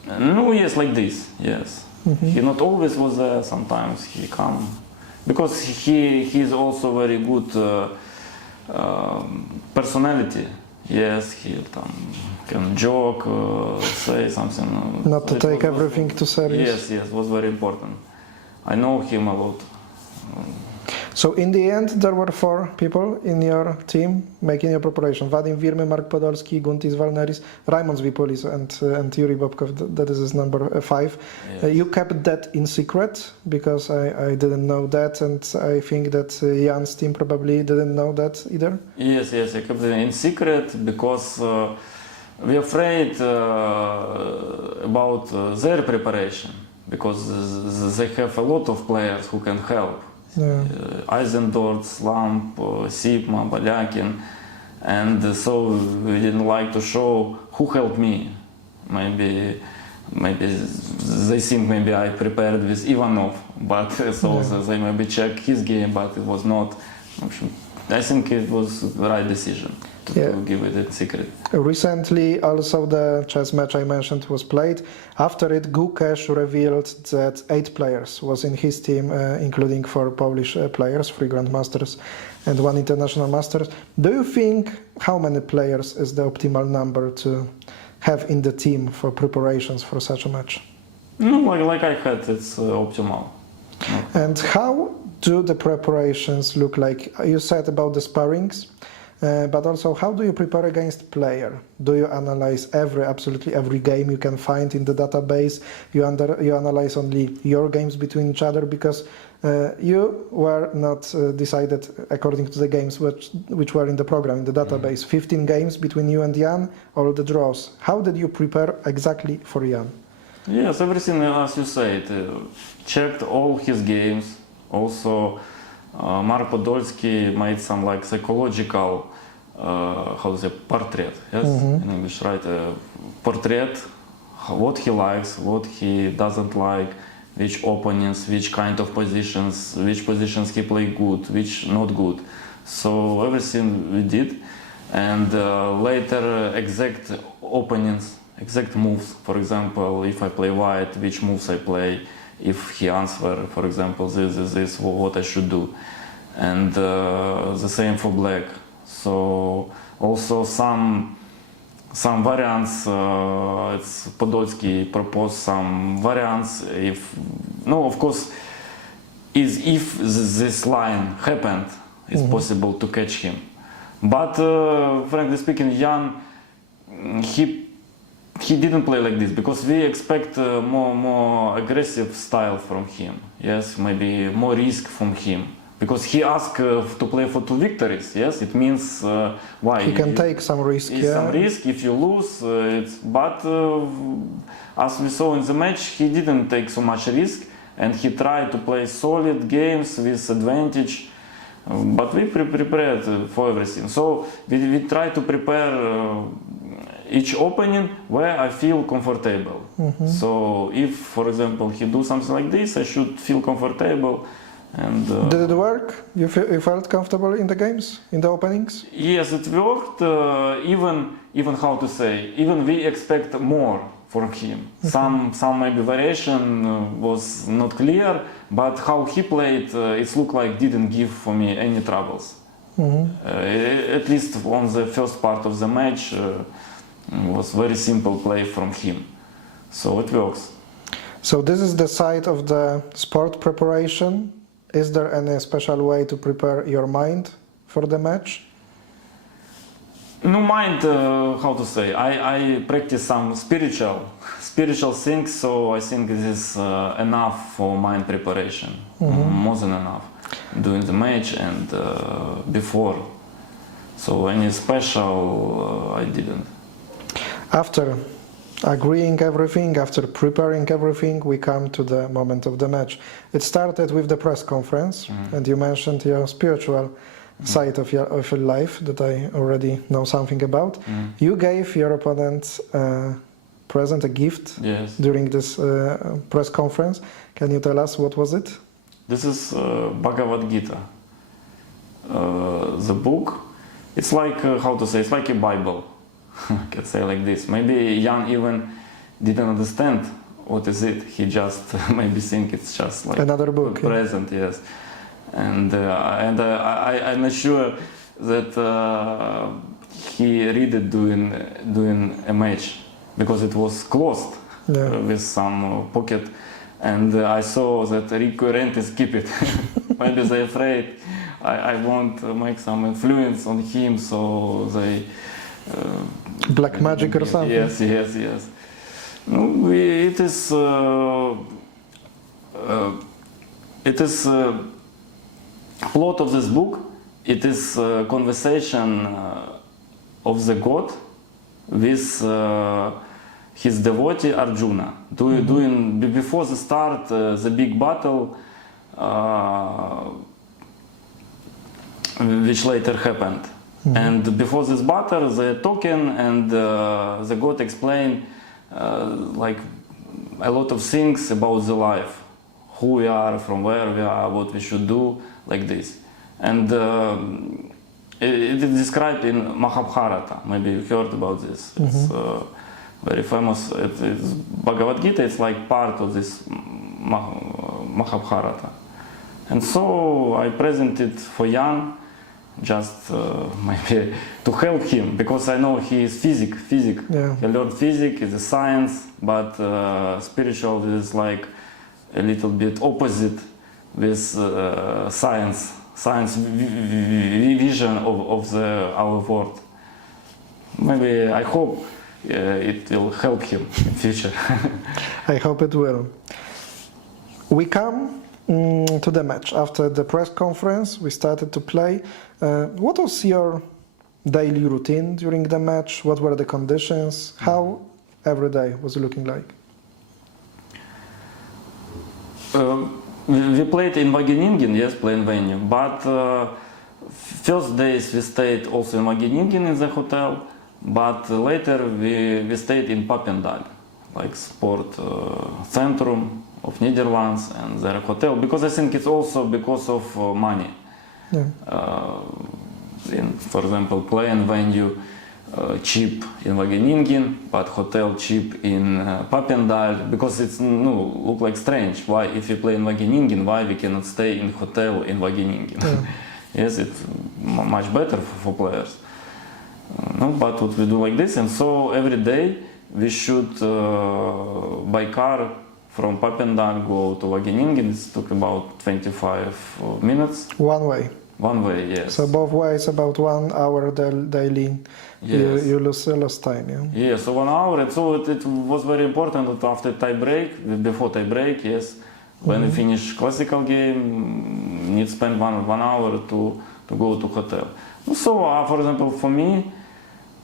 No, yes, like this, yes. He not always was there, sometimes he come. Because he is also very good personality. Yes, he can joke, say something. Not to take everything too serious. Yes, was very important. I know him a lot. So in the end, there were 4 people in your team making your preparation: Vadim Virmy, Mark Podolsky, Guntis Valneris, Raymond Vipulis, and Yuriy Babkov. That is his number 5. Yes. You kept that in secret, because I didn't know that, and I think that Jan's team probably didn't know that either. Yes, I kept it in secret because we're afraid about their preparation, because they have a lot of players who can help. Yeah. Eisendorf, Lamp, Sipma, Balyakin, and so we didn't like to show who helped me. Maybe they think maybe I prepared with Ivanov, but so they maybe check his game, but it was not. I think it was the right decision to give it a secret. Recently, also the chess match I mentioned was played. After it, Gukesh revealed that 8 players was in his team, including 4 Polish players, 3 grandmasters and 1 international masters. Do you think how many players is the optimal number to have in the team for preparations for such a match? No, like I had, it's optimal. And how do the preparations look like? You said about the sparrings, but also how do you prepare against player? Do you analyze absolutely every game you can find in the database? You analyze only your games between each other, because you were not decided according to the games which were in the program, in the database. 15 games between you and Jan, all the draws. How did you prepare exactly for Jan? Yes, everything as you said. Checked all his games. Also, Mark Podolsky made some like psychological, how to say, portrait. Yes, in English, right? Portrait, what he likes, what he doesn't like, which opponents, which kind of positions, which positions he play good, which not good. So everything we did, and later exact opponents, exact moves. For example, if I play white, which moves I play. If he answer, for example, this, what I should do, and the same for black. So also some variants. It's Podolsky proposed some variants. If no, of course, if this line happened, it's possible to catch him. But frankly speaking, Jan, he didn't play like this, because we expect more aggressive style from him. Yes, maybe more risk from him, because he asked to play for 2 victories. Yes, it means why he can take some risk. Some risk if you lose. But as we saw in the match, he didn't take so much risk, and he tried to play solid games with advantage. But we prepared for everything. So we try to prepare each opponent where I feel comfortable. So if, for example, he do something like this, I should feel comfortable. And did it work? You felt comfortable in the games, in the openings? Yes, it worked. Even how to say, even we expect more from him. Some maybe variation was not clear, but how he played, it looked like didn't give for me any troubles. At least on the first part of the match. Was very simple play from him, so it works. So this is the side of the sport preparation. Is there any special way to prepare your mind for the match? No mind, how to say, I practice some spiritual things, so I think this is enough for mind preparation, more than enough, during the match and before. So any special I didn't. After agreeing everything, after preparing everything, we come to the moment of the match. It started with the press conference, and you mentioned your spiritual side of your life that I already know something about. You gave your opponent a present, a gift, during this press conference. Can you tell us what was it? This is Bhagavad Gita. The book. It's like, how to say, it's like a Bible. I can say like this. Maybe Jan even didn't understand what is it. He just maybe think it's just like another book, a present, yes. And I'm not sure that he read it during a match, because it was closed with some pocket, and I saw that recurrent keep it. Maybe they're afraid I won't make some influence on him, so they. Black magic or something? Yes. No, it is plot of this book. It is conversation of the god with his devotee Arjuna. Doing before the start the big battle, which later happened. And before this battle, they're talking, and the god explained like a lot of things about the life, who we are, from where we are, what we should do, like this. And it is described in Mahabharata. Maybe you heard about this. It's very famous. It's Bhagavad Gita. It's like part of this Mahabharata. And so I presented for Jan, just maybe to help him, because I know he is physics. Yeah. He learned physics, it's a science, but spiritual is like a little bit opposite with science vision of our world. Maybe I hope it will help him in future. I hope it will. We come to the match. After the press conference, we started to play. What was your daily routine during the match? What were the conditions? How every day was looking like? We played in Wageningen, yes, playing venue, but first days we stayed also in Wageningen in the hotel, but later we stayed in Papendal, like sport centrum of Netherlands and their hotel, because I think it's also because of money. Yeah. For example, playing venue cheap in Wageningen, but hotel cheap in Papendal, because it's look like strange. Why, if we play in Wageningen, why we cannot stay in hotel in Wageningen? Yeah. Yes, it's much better for players. No, but what we do like this, and so every day we should by car from Papendal go to Wageningen. It took about 25 minutes. One way. One way, yes. So both ways about 1 hour daily. Yes. You lose time, yeah. Yeah, so 1 hour, and so it was very important that after tiebreak, before tiebreak, yes, when we finish classical game, need spend one hour to go to hotel. So, for example, for me,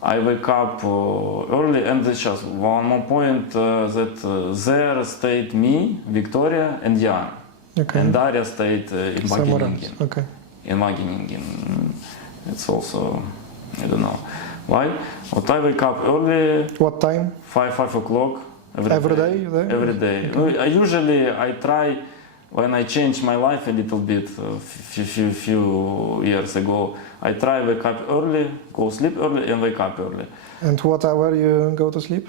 I wake up early, and there's just one more point that there stayed me, Victoria, and Jan, and Daria stayed in Wageningen. Okay. In Wageningen, it's also, I don't know why. But I wake up early. What time? 5 o'clock every day. Every day. Okay. I try, when I changed my life a little bit few years ago, I try wake up early, go sleep early, and wake up early. And what hour you go to sleep?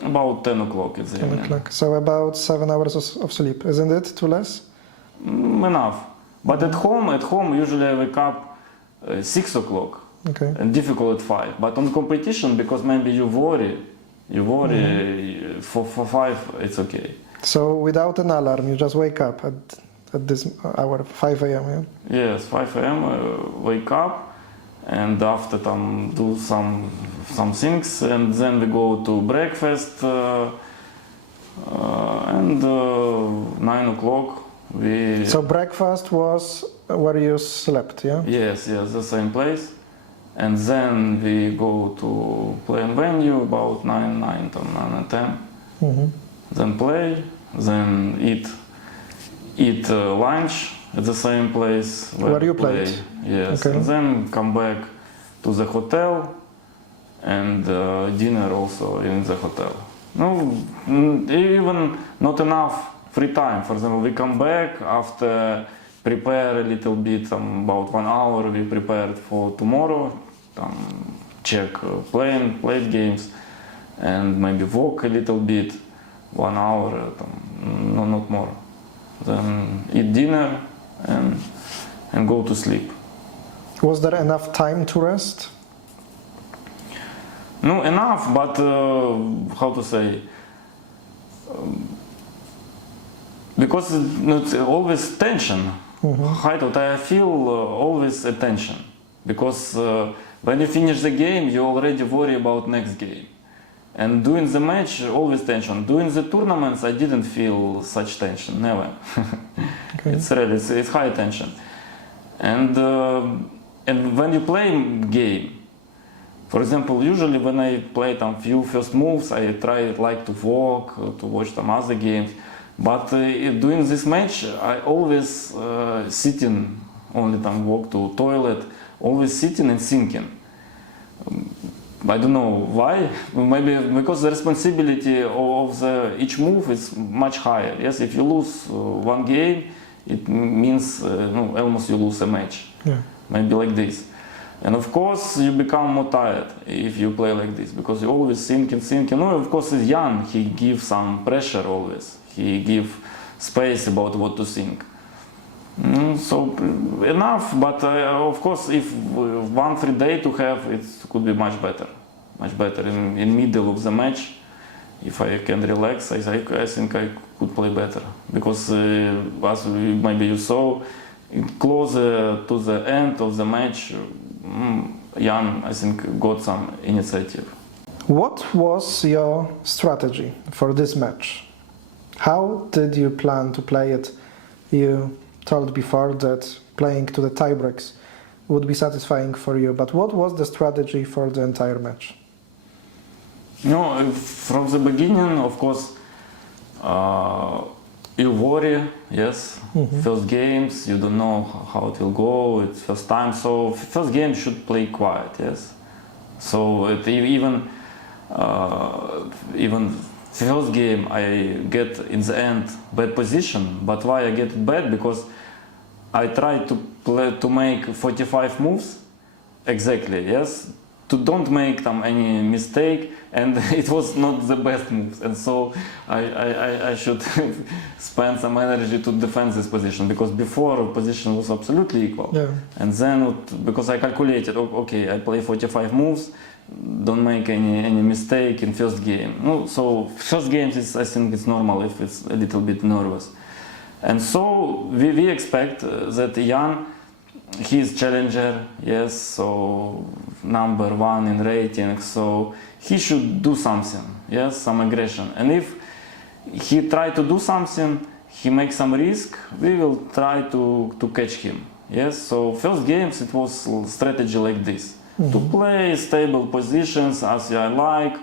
About 10 o'clock in the evening. 10 o'clock. So about 7 hours of sleep, isn't it? Too less? Enough. But at home usually I wake up 6 o'clock. Okay. And difficult at 5. But on competition, because maybe you worry for 5, it's okay. So without an alarm, you just wake up at this hour, 5 a.m. Yeah? Yes, 5 a.m. Wake up, and after do some things, and then we go to breakfast, and 9 o'clock. So breakfast was where you slept, yeah? Yes, the same place. And then we go to playing venue about 9 and 10. Then play, then eat lunch at the same place where you played. Yes, okay. And then come back to the hotel, and dinner also in the hotel. No, even not enough free time. For example, we come back after prepare a little bit, about 1 hour we prepared for tomorrow, check played games, and maybe walk a little bit, 1 hour, no, not more. Then eat dinner and go to sleep. Was there enough time to rest? No, enough, but how to say, because it's always tension. I feel always a tension, because when you finish the game, you already worry about next game. And during the match, always tension. During the tournaments, I didn't feel such tension, never. Okay. It's high tension. And when you play game, for example, usually when I play few first moves, I like to walk, to watch some other games. But during this match, I always sitting, only walk to toilet, always sitting and thinking. I don't know why. Maybe because the responsibility of each move is much higher. Yes, if you lose one game, it means no, almost you lose a match. Yeah. Maybe like this. And of course you become more tired if you play like this, because you always thinking. No, of course he's young, he gives some pressure always. He gives space about what to think. So enough, but of course if 1 free day to have, it could be much better. Much better in middle of the match. If I can relax, I think I could play better. Because as maybe you saw, closer to the end of the match, Jan, I think, got some initiative. What was your strategy for this match? How did you plan to play it? You told before that playing to the tiebreaks would be satisfying for you, but what was the strategy for the entire match? No, from the beginning, of course, you worry, yes. First games, you don't know how it will go, it's first time, so first game should play quiet, yes. So even first game I get in the end bad position, but why I get bad? Because I try to make 45 moves exactly, yes. To don't make any mistake, and it was not the best moves, and so I should spend some energy to defend this position, because before position was absolutely equal. Yeah. And then because I calculated, okay, I play 45 moves, don't make any mistake in first game. No, so first games is, I think it's normal if it's a little bit nervous, and so we expect that Jan, he is challenger, yes, so number 1 in rating, so he should do something, yes, some aggression. And if he try to do something, he makes some risk, we will try to catch him, yes. So first games it was strategy like this, to play stable positions as I like,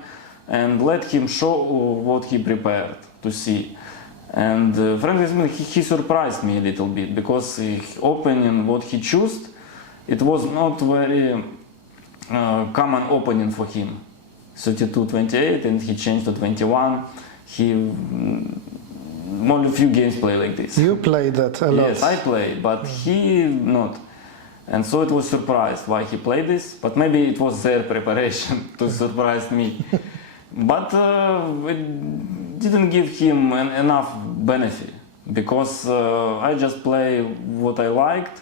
and let him show what he prepared to see. And frankly, he surprised me a little bit, because opening what he chose, it was not very common opening for him. 32-28, and he changed to 21. He only a few games play like this. You played that a lot. Yes, I played, but he not. And so it was surprised why he played this, but maybe it was their preparation to surprise me. But it didn't give him enough benefit, because I just play what I liked,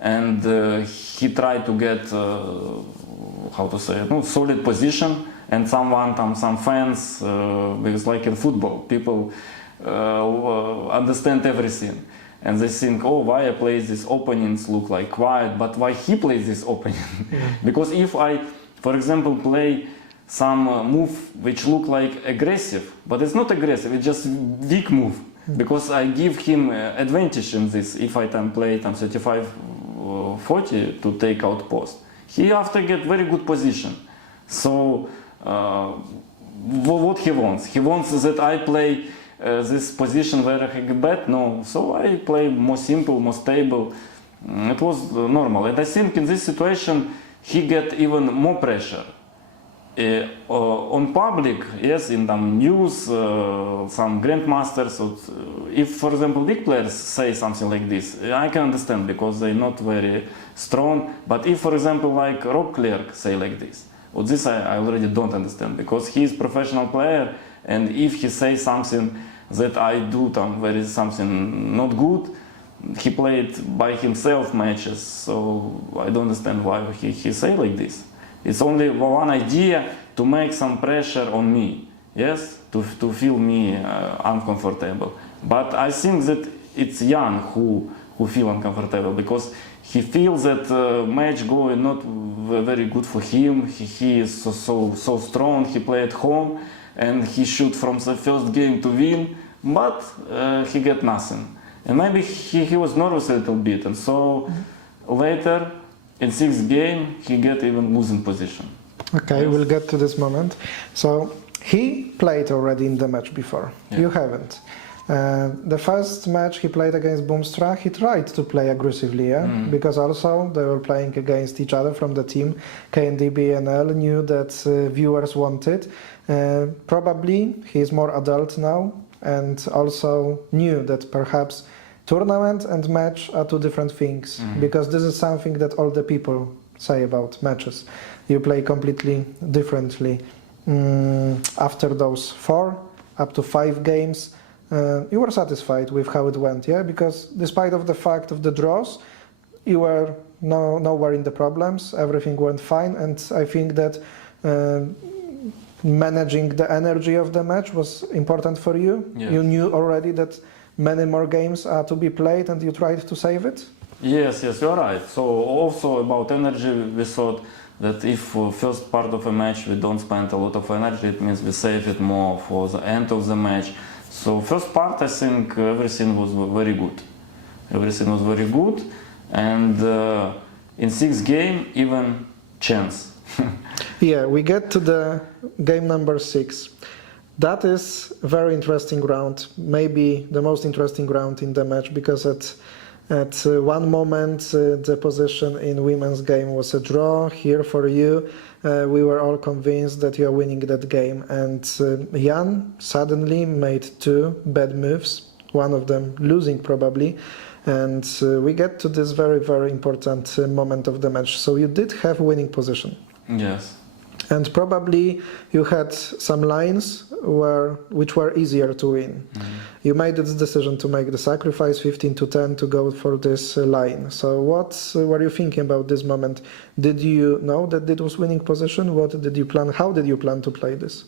and he tried to get, how to say it, no, solid position, and some fans, because like in football, people understand everything, and they think, oh, why I play these openings look like quiet, but why he plays this opening? Because if I, for example, play some move which look like aggressive, but it's not aggressive, it's just weak move, because I give him advantage in this. If I play 35-40 to take out post, he after get very good position. So what he wants? He wants that I play this position where he get bad? No, so I play more simple, more stable. It was normal, and I think in this situation he get even more pressure. On public, yes, in news, some grandmasters, if for example big players say something like this, I can understand, because they're not very strong. But if for example like Rob Clerk say like this, or this I already don't understand, because he is professional player, and if he say something that I do very something not good, he played by himself matches, so I don't understand why he say like this. It's only one idea to make some pressure on me, yes, to feel me uncomfortable. But I think that it's Jan who feel uncomfortable, because he feels that match going not very good for him. He is so strong. He play at home, and he shoot from the first game to win, but he get nothing. And maybe he was nervous a little bit, and so later, in 6th game, he get even losing position. Okay, yes. We'll get to this moment. So he played already in the match before. Yeah. You haven't. The first match he played against Boomstra, he tried to play aggressively, yeah? Because also they were playing against each other from the team. KNDBNL knew that viewers wanted. Probably he is more adult now, and also knew that perhaps tournament and match are two different things, because this is something that all the people say about matches. You play completely differently. After those 4 up to 5 games, you were satisfied with how it went, yeah? Because despite of the fact of the draws, you were nowhere in the problems, everything went fine, and I think that managing the energy of the match was important for you. Yes. You knew already that many more games are to be played and you tried to save it? Yes, you're right. So also about energy, we thought that if first part of a match we don't spend a lot of energy, it means we save it more for the end of the match. So first part, I think everything was very good. Everything was very good, and in 6th game, even chance. Yeah, we get to the game number 6. That is a very interesting round, maybe the most interesting round in the match, because at one moment the position in women's game was a draw. Here for you, we were all convinced that you are winning that game, and Jan suddenly made 2 bad moves, one of them losing probably, and we get to this very, very important moment of the match. So you did have winning position. Yes. And probably you had some lines which were easier to win. You made this decision to make the sacrifice 15-10 to go for this line. So what were you thinking about this moment? Did you know that it was winning position? What did you plan? How did you plan to play this?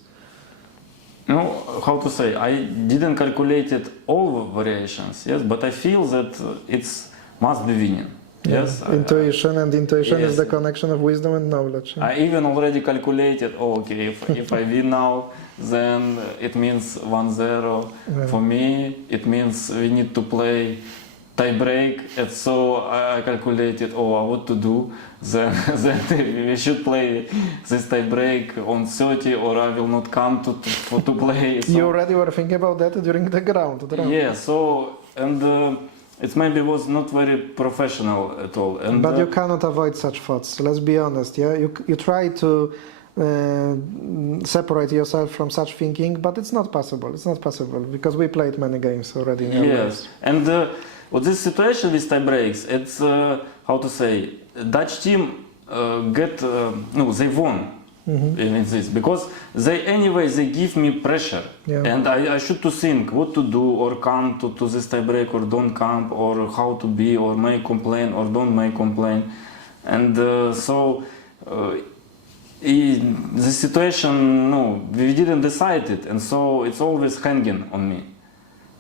No, how to say, I didn't calculate it all variations, yes, but I feel that it's must be winning. Yes, Intuition, and intuition yes. is the connection of wisdom and knowledge. I even already calculated, okay, if I win now, then it means 1-0. Yeah. For me, it means we need to play tiebreak, and so I calculated, what to do. Then we should play this tiebreak on 30, or I will not come to play. So, You already were thinking about that during the round. yeah, so, and it maybe was not very professional at all. And, But you cannot avoid such thoughts. Let's be honest. Yeah, you try to separate yourself from such thinking, but it's not possible. It's not possible because we played many games already. In our lives. And with this situation with tie breaks, it's how to say, Dutch team they won. In this, because they give me pressure, and I should to think what to do, or come to this tiebreak, or don't come, or how to be, or make complain, or don't make complain, and so the situation, we didn't decide it, and so it's always hanging on me.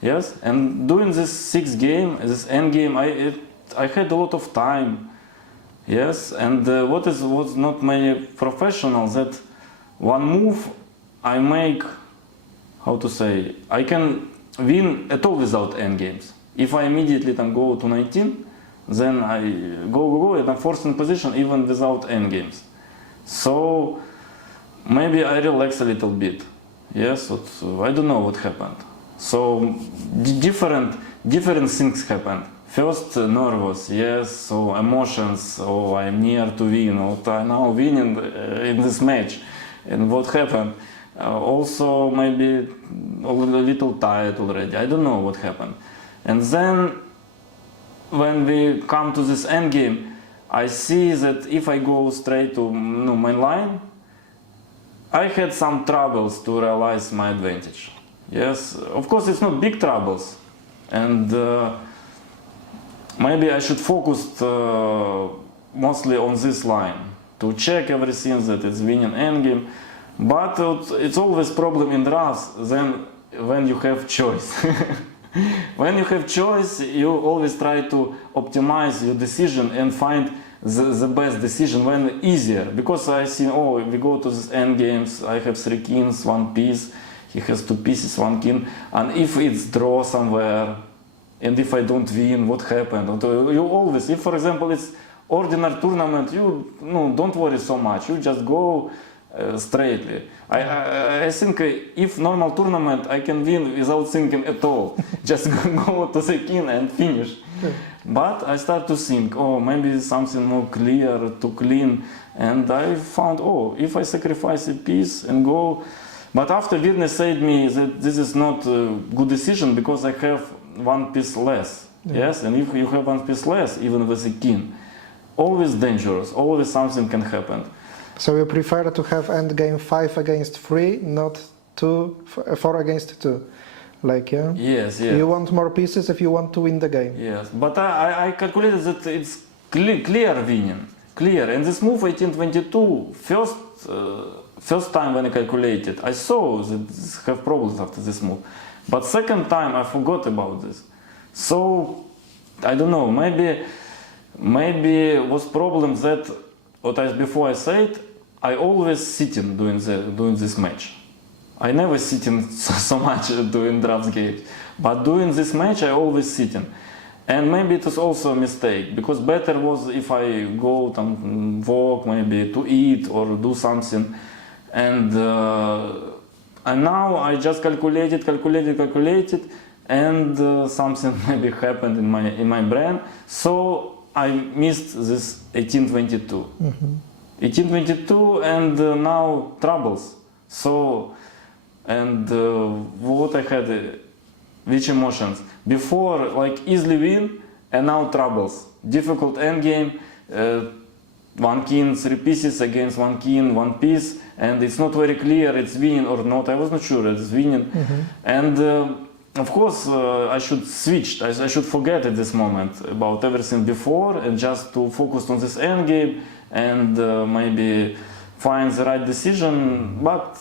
Yes, and during this 6th game, this end game, I had a lot of time. Yes, and what was not my professional, that one move I make, how to say, I can win at all without end games. If I immediately go to 19, then I go and I'm forced in position even without end games. So maybe I relax a little bit. Yes, I don't know what happened. So different things happened. First, nervous, yes, so emotions, I'm near to win, I'm now winning in this match, and what happened? Also, maybe a little tired already, I don't know what happened. And then, when we come to this end game, I see that if I go straight to main line, I had some troubles to realize my advantage. Yes, of course, it's not big troubles, and maybe I should focus mostly on this line to check everything that it's winning endgame, but it's always problem in drafts then when you have choice. When you have choice, you always try to optimize your decision and find the best decision when easier, because I see, we go to this end games, I have 3 kings, 1 piece, he has 2 pieces, 1 king, and if it's draw somewhere, and if I don't win, what happened? You always, if for example it's ordinary tournament, you don't worry so much. You just go straightly. I think if normal tournament, I can win without thinking at all. Just go to the king and finish. But I start to think, maybe something more clear, to clean. And I found, if I sacrifice a piece and go. But after Virne said me that this is not a good decision because I have 1 piece less. Yes, and if you have one piece less, even with a king, always dangerous, always something can happen. So you prefer to have endgame 5 against 3, not 4 against 2? Like, yeah? Yes. You want more pieces if you want to win the game. Yes, but I calculated that it's clear winning. Clear. And this move 1822, first time when I calculated, I saw that this have problems after this move. But second time I forgot about this. So I don't know, maybe was problem that what before I said, I always sitting doing this match. I never sitting so much doing drafts games, but doing this match I always sitting. And maybe it was also a mistake, because better was if I go walk, maybe to eat or do something. And now I just calculated, and something maybe happened in my brain. So I missed this 1822. 1822 and now troubles. So, and what I had, which emotions? Before, like easily win, and now troubles. Difficult endgame, 1 king, 3 pieces against 1 king, 1 piece, and it's not very clear it's winning or not. I was not sure it's winning. And of course, I should switch. I should forget at this moment about everything before and just to focus on this endgame and maybe find the right decision. But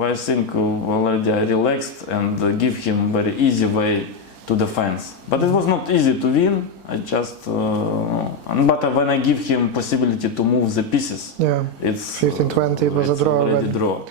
I think already I relaxed and give him very easy way to defense. But it was not easy to win. I just, but when I give him possibility to move the pieces, it's 15-20. It was a draw already. Draw.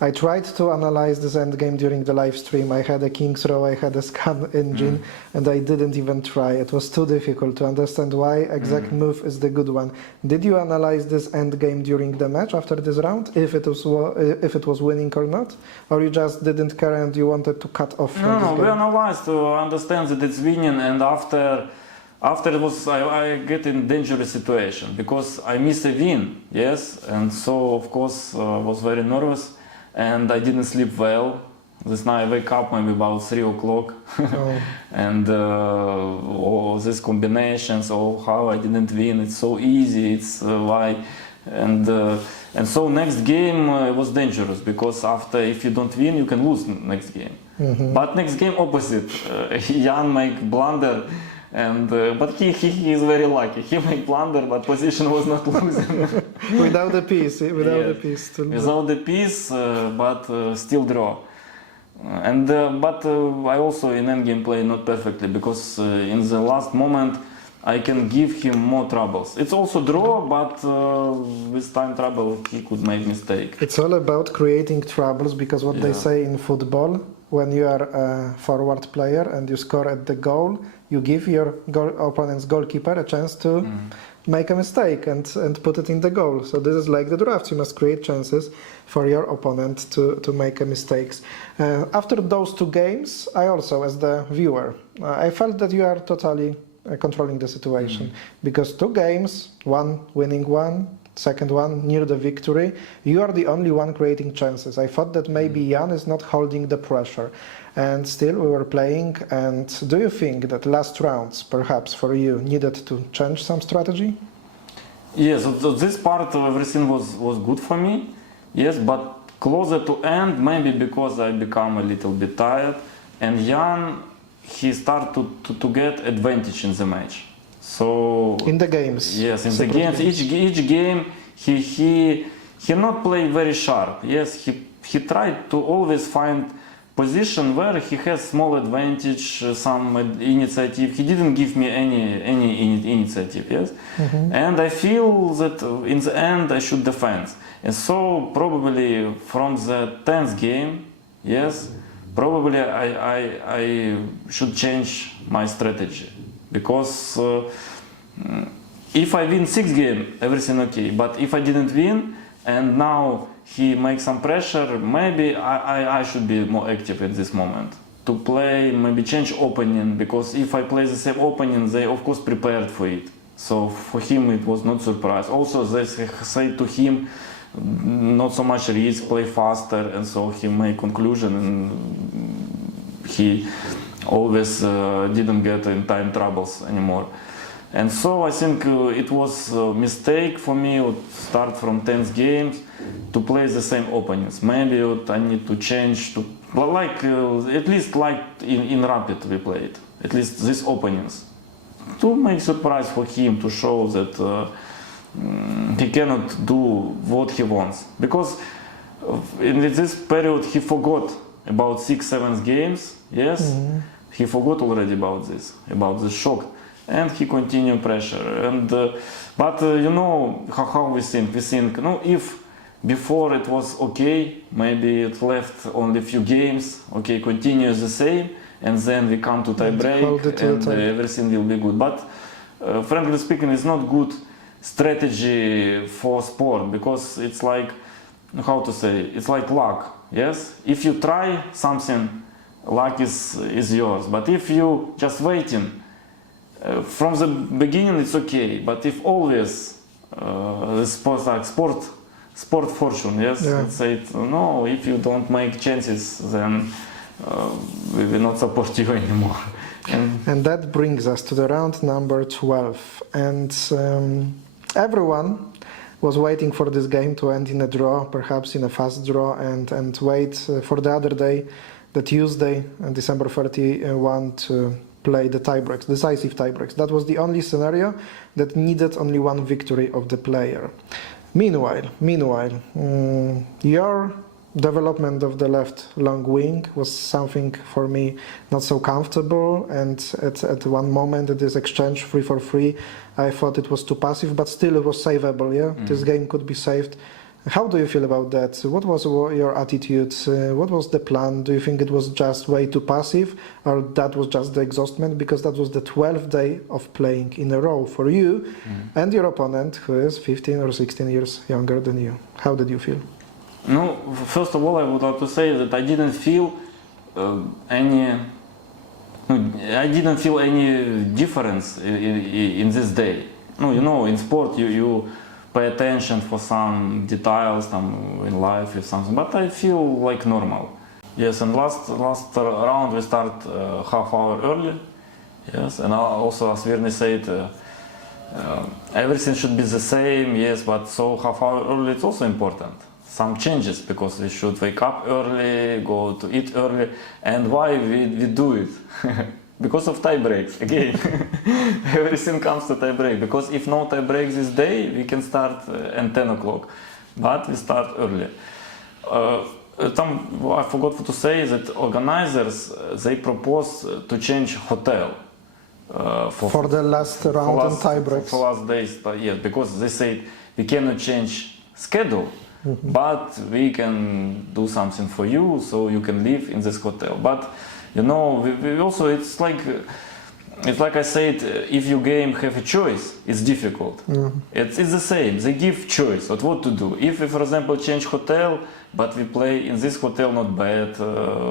I tried to analyze this endgame during the live stream. I had a King's Row, I had a scan engine, and I didn't even try. It was too difficult to understand why exact move is the good one. Did you analyze this endgame during the match after this round, if it was winning or not? Or you just didn't care and you wanted to cut off from this game? We analyzed to understand that it's winning, and after it was, I get in dangerous situation, because I miss a win, yes, and so of course I was very nervous. And I didn't sleep well. This night I wake up maybe about 3 o'clock. And all these combinations, how I didn't win, it's so easy, it's why. And so next game was dangerous, because after, if you don't win, you can lose next game. But next game opposite, Jan make blunder. And but he is very lucky. He made blunder, but position was not losing. Without the piece, the piece. Without the piece, but still draw. And but I also in endgame play not perfectly, because in the last moment I can give him more troubles. It's also draw, but with time trouble he could make mistake. It's all about creating troubles, because what they say in football, when you are a forward player and you score at the goal, you give your opponent's goalkeeper a chance to make a mistake and put it in the goal. So this is like the drafts. You must create chances for your opponent to make mistakes. After those 2 games, I also, as the viewer, I felt that you are totally controlling the situation. Because 2 games, one winning one, second one near the victory, you are the only one creating chances. I thought that maybe Jan is not holding the pressure, and still we were playing. And do you think that last rounds, perhaps for you, needed to change some strategy? Yes, so this part of everything was good for me, yes, but closer to end, maybe because I become a little bit tired, and Jan, he started to get advantage in the match. So in the games, yes, in the games, each game he not play very sharp. Yes, he tried to always find position where he has small advantage, some initiative. He didn't give me any initiative. Yes, and I feel that in the end I should defend. And so probably from the 10th game, yes, probably I should change my strategy. Because if I win 6 games, everything okay. But if I didn't win, and now he makes some pressure, maybe I should be more active at this moment. To play, maybe change opening, because if I play the same opening, they of course prepared for it. So for him it was not surprise. Also they say to him, not so much risk, play faster, and so he made conclusion, and he always didn't get in time troubles anymore. And so I think it was a mistake for me to start from 10th games to play the same opponents. Maybe I need to change to like at least like in Rapid we played, at least these opponents, to make surprise for him, to show that he cannot do what he wants. Because in this period he forgot about 6-7 games, yes, he forgot already about this shock. And he continued pressure. And but you know how we think. We think, no, if before it was okay, maybe it left only a few games. Okay, continues the same, and then we come to tie break, and everything will be good. But frankly speaking, it's not good strategy for sport, because it's like, how to say, it's like luck. Yes, if you try something, luck is yours. But if you just waiting. From the beginning it's okay, but if always sport fortune, yes, let's say no, if you don't make chances, then we will not support you anymore. And that brings us to the round number 12, and everyone was waiting for this game to end in a draw, perhaps in a fast draw, and wait for the other day, the Tuesday, December 31, to play the tiebreaks, decisive tiebreaks. That was the only scenario that needed only one victory of the player. Meanwhile, your development of the left long wing was something for me not so comfortable, and at one moment at this exchange 3-for-3 I thought it was too passive, but still it was savable. This game could be saved. How do you feel about that? What was your attitude? What was the plan? Do you think it was just way too passive, or that was just the exhaustion? Because that was the 12th day of playing in a row for you and your opponent, who is 15 or 16 years younger than you. How did you feel? No, first of all, I would like to say that I didn't feel any difference in this day. No, you know, in sport you pay attention for some details in life or something, but I feel like normal. Yes, and last round we start half hour early. Yes, and also as Virni said, everything should be the same. Yes, but so half hour early it's also important. Some changes, because we should wake up early, go to eat early. And why we do it? Because of tie breaks, again. Everything comes to tie break, because if no tie break this day, we can start at 10 o'clock, but we start early. I forgot to say that organizers, they propose to change hotel for the last round and tie breaks. For last days, yes, because they say we cannot change schedule, but we can do something for you, so you can live in this hotel. But you know, we also, it's like I said, if your game have a choice, it's difficult. It's the same. They give choice of what to do. If we, for example, change hotel, but we play in this hotel not bad,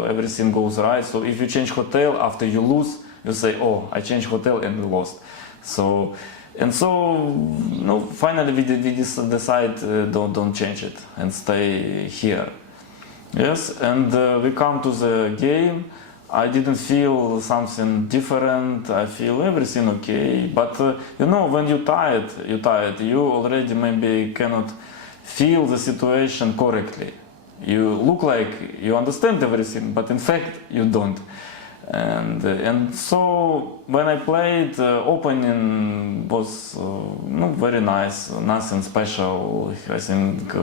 everything goes right. So if you change hotel after you lose, you say, oh, I changed hotel and we lost. So no, finally we decide don't change it and stay here. Yes, and we come to the game. I didn't feel something different. I feel everything okay. But you know, when you're tired, you already maybe cannot feel the situation correctly. You look like you understand everything, but in fact you don't. And so when I played, opening was very nice, nothing special. I think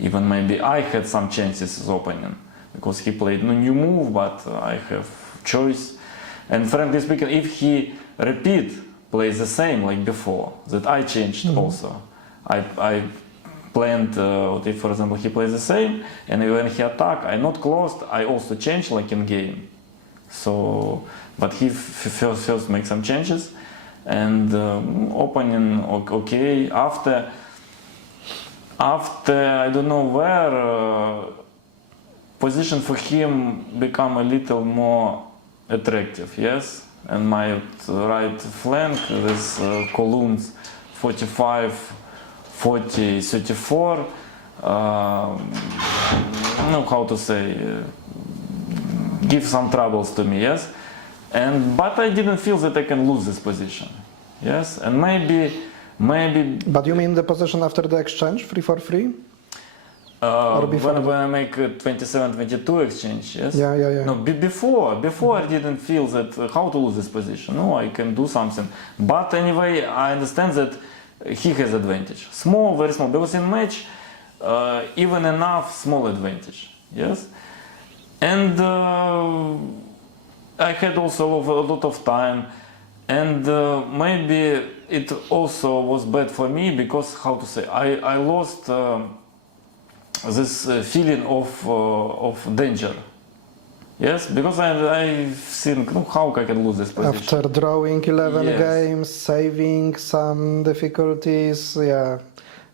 even maybe I had some chances as opening, because he played new move, but I have choice. And frankly speaking, if he plays the same like before, that I changed also. I planned, if for example he plays the same, and when he attack, I not closed, I also changed like in game. So, but he first make some changes, and opening okay. After I don't know where, position for him become a little more attractive, yes. And my right flank, this columns 45, 40, 34. How to say? Give some troubles to me, yes. But I didn't feel that I can lose this position. Yes, and maybe. But you mean the position after the exchange, 3-4-3? Or before? When I make 27-22 exchange, yes? Yeah. No, before I didn't feel that how to lose this position. No, I can do something. But anyway, I understand that he has advantage. Small, very small. Because in match, even enough small advantage. Yes? And I had also a lot of time. And maybe it also was bad for me because, how to say, I lost this feeling of danger. Yes, because I think, no, how I can lose this position. After drawing 11 Yes. games, saving some difficulties, yeah,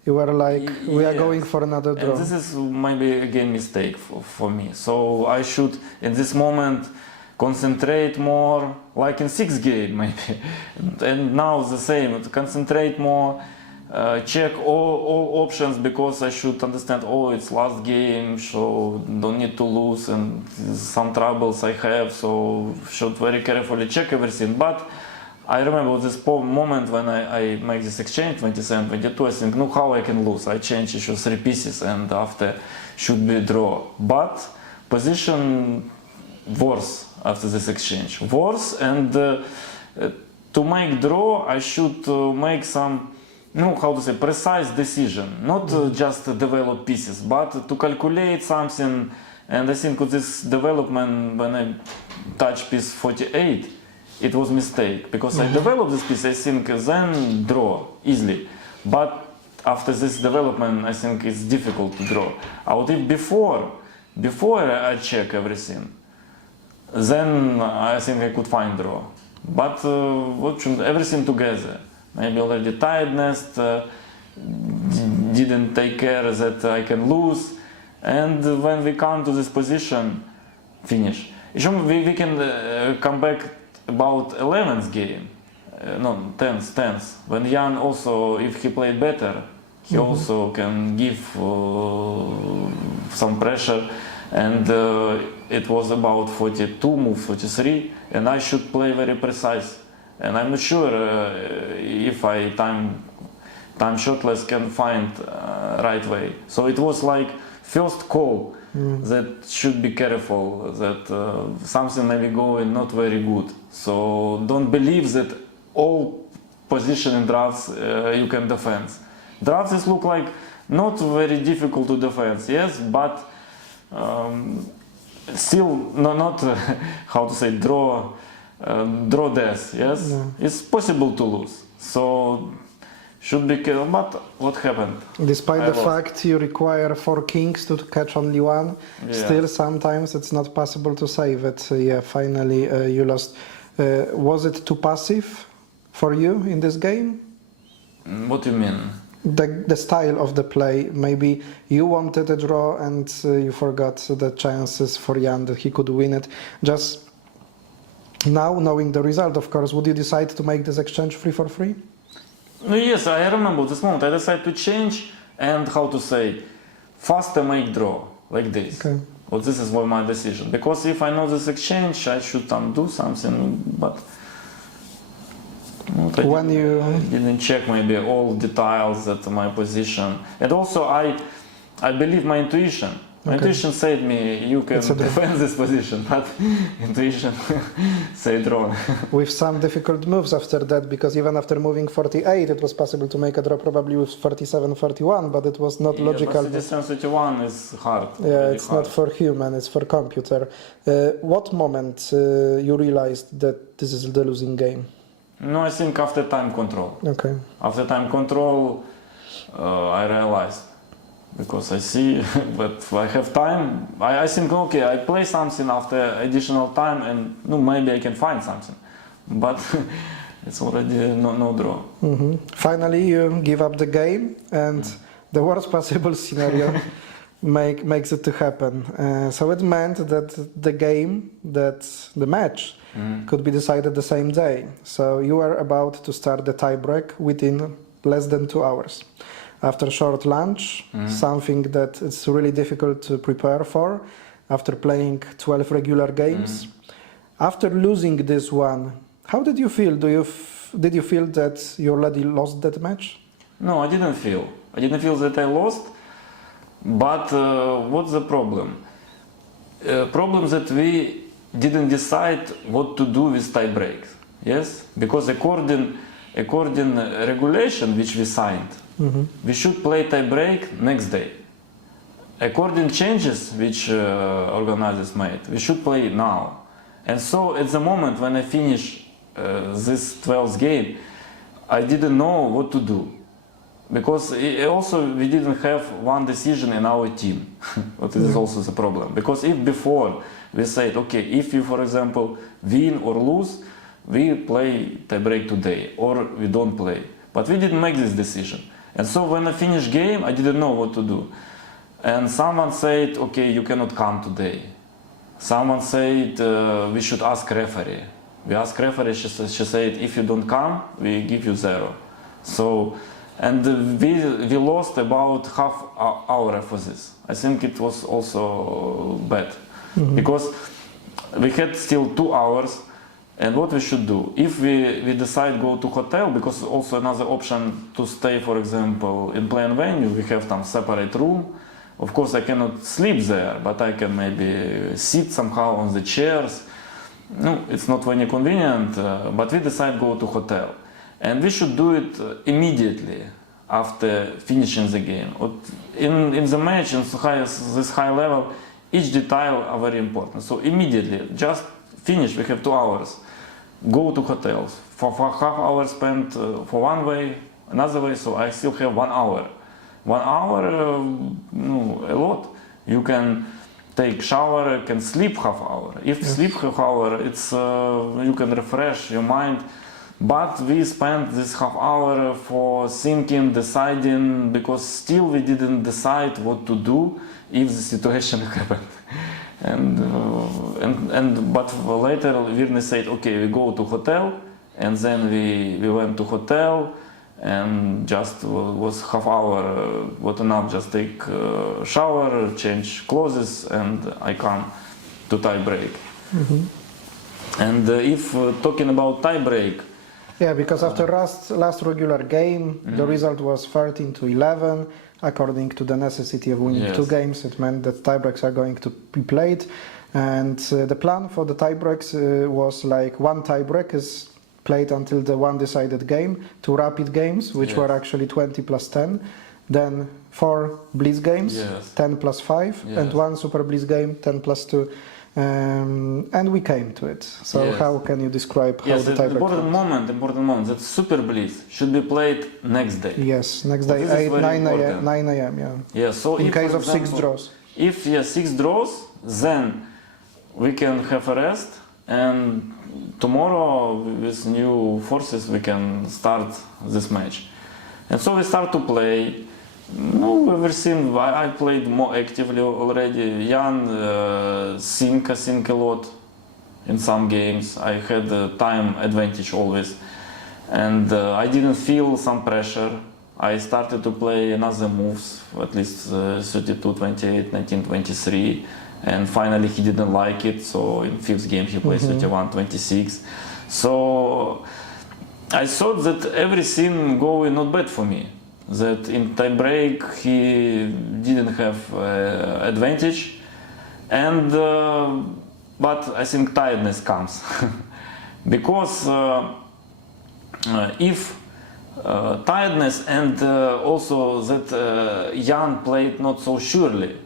you were like, we are Yes. going for another draw. And this is maybe again mistake for me. So I should, in this moment, concentrate more, like in 6th game maybe. And now the same, concentrate more. Check all options because I should understand, oh, it's last game, so don't need to lose, and some troubles I have, so should very carefully check everything. But I remember this moment when I make this exchange, 27-22, I think, no, how I can lose? I change issue 3 pieces and after should be draw. But position worse after this exchange. Worse, and to make draw, I should make some, no, how to say, precise decision, not just develop pieces, but to calculate something. And I think with this development, when I touch piece 48, it was mistake, because I developed this piece, I think, then draw easily. But after this development, I think it's difficult to draw. What if before I check everything, then I think I could find draw. But everything together. Maybe already tiredness, didn't take care that I can lose, and when we come to this position, finish. We can come back about 11th game, no, 10th. When Jan also, if he played better, he also can give some pressure, and it was about 42, move 43, and I should play very precise. And I'm not sure if I time shotless can find right way. So it was like first call that should be careful, that something may be going not very good. So don't believe that all position in drafts you can defend. Drafts look like not very difficult to defend, yes, but still not how to say, draw death, yes? Yeah. It's possible to lose, so should be careful. But what happened? Despite I the lost. fact you require 4 kings to catch only one, Yeah. still sometimes it's not possible to save it. Yeah, finally you lost. Was it too passive for you in this game? What do you mean? The style of the play, maybe you wanted a draw and you forgot the chances for Jan that he could win it. Just now, knowing the result, of course, would you decide to make this exchange 3-4-3? Yes, I remember this moment. I decided to change and, how to say, faster make draw, like this. Okay. Well, this is my decision. Because if I know this exchange, I should do something, but When you didn't check maybe all details at my position. And also I believe my intuition. My intuition said me, you can defend this position, but intuition said wrong. with some difficult moves after that, because even after moving 48, it was possible to make a draw probably with 47-41, but it was not logical. But 37-31 is hard. Yeah, really it's hard. not for human, it's for computer. What moment you realized that this is the losing game? No, I think after time control. Okay. After time control, I realized, because I see that I have time, I think, okay, I play something after additional time and no, maybe I can find something. But it's already no draw. Finally, you give up the game, and the worst possible scenario makes it to happen. So it meant that the match could be decided the same day. So you were about to start the tiebreak within less than 2 hours. After short lunch, something that it's really difficult to prepare for, after playing 12 regular games, After losing this one, how did you feel? Did you feel that you already lost that match? No, I didn't feel. I didn't feel that I lost. But what's the problem? Problem that we didn't decide what to do with tie breaks. Yes, because according regulation which we signed, we should play tie break next day. According changes which organizers made, we should play now. And so at the moment when I finish this 12th game, I didn't know what to do. Because also we didn't have one decision in our team. But this is also the problem. Because if before we said, okay, if you, for example, win or lose, we play tiebreak today, or we don't play. But we didn't make this decision. And so when I finished game, I didn't know what to do. And someone said, okay, you cannot come today. Someone said, we should ask referee. We asked referee, she said, if you don't come, we give you 0. So, and we lost about half hour for this. I think it was also bad. Because we had still 2 hours. And what we should do? If we decide go to hotel, because also another option to stay, for example, in playing venue, we have some separate room. Of course, I cannot sleep there, but I can maybe sit somehow on the chairs. No, it's not very convenient, but we decide go to hotel. And we should do it immediately after finishing the game. In the match, in this high level, each detail are very important. So immediately, just finish, we have 2 hours. Go to hotels. For half hour spent for one way, another way, so I still have 1 hour. 1 hour, no, a lot. You can take shower, can sleep half hour. If sleep half hour, it's you can refresh your mind. But we spent this half hour for thinking, deciding, because still we didn't decide what to do if the situation happened. But later Virne said, okay, we go to hotel, and then we went to hotel, and just was half hour, what enough, just take shower, change clothes, and I come to tie break. And if talking about tie break, yeah, because after last regular game, the result was 13-11. According to the necessity of winning 2 games, it meant that tiebreaks are going to be played. And the plan for the tiebreaks was like 1 tiebreak is played until the one decided game, 2 rapid games, which were actually 20 plus 10, then 4 Blitz games, 10 plus 5, and 1 Super Blitz game, 10 plus 2. And we came to it. So how can you describe how the tiebreak important moment, that Super Blitz should be played next day. Yes, next day, 9 a.m. Yeah. Yeah, so in case of 6 draws. If 6 draws, then we can have a rest, and tomorrow with new forces we can start this match. And so we start to play. No, everything. I played more actively already. Jan think a lot in some games. I had the time advantage always, and I didn't feel some pressure. I started to play another moves, at least 32-28, 19-23, and finally he didn't like it. So in 5th game he played 31-26. So I thought that everything going not bad for me. That in tiebreak he didn't have advantage, and but I think tiredness comes because if tiredness and also that Jan played not so surely,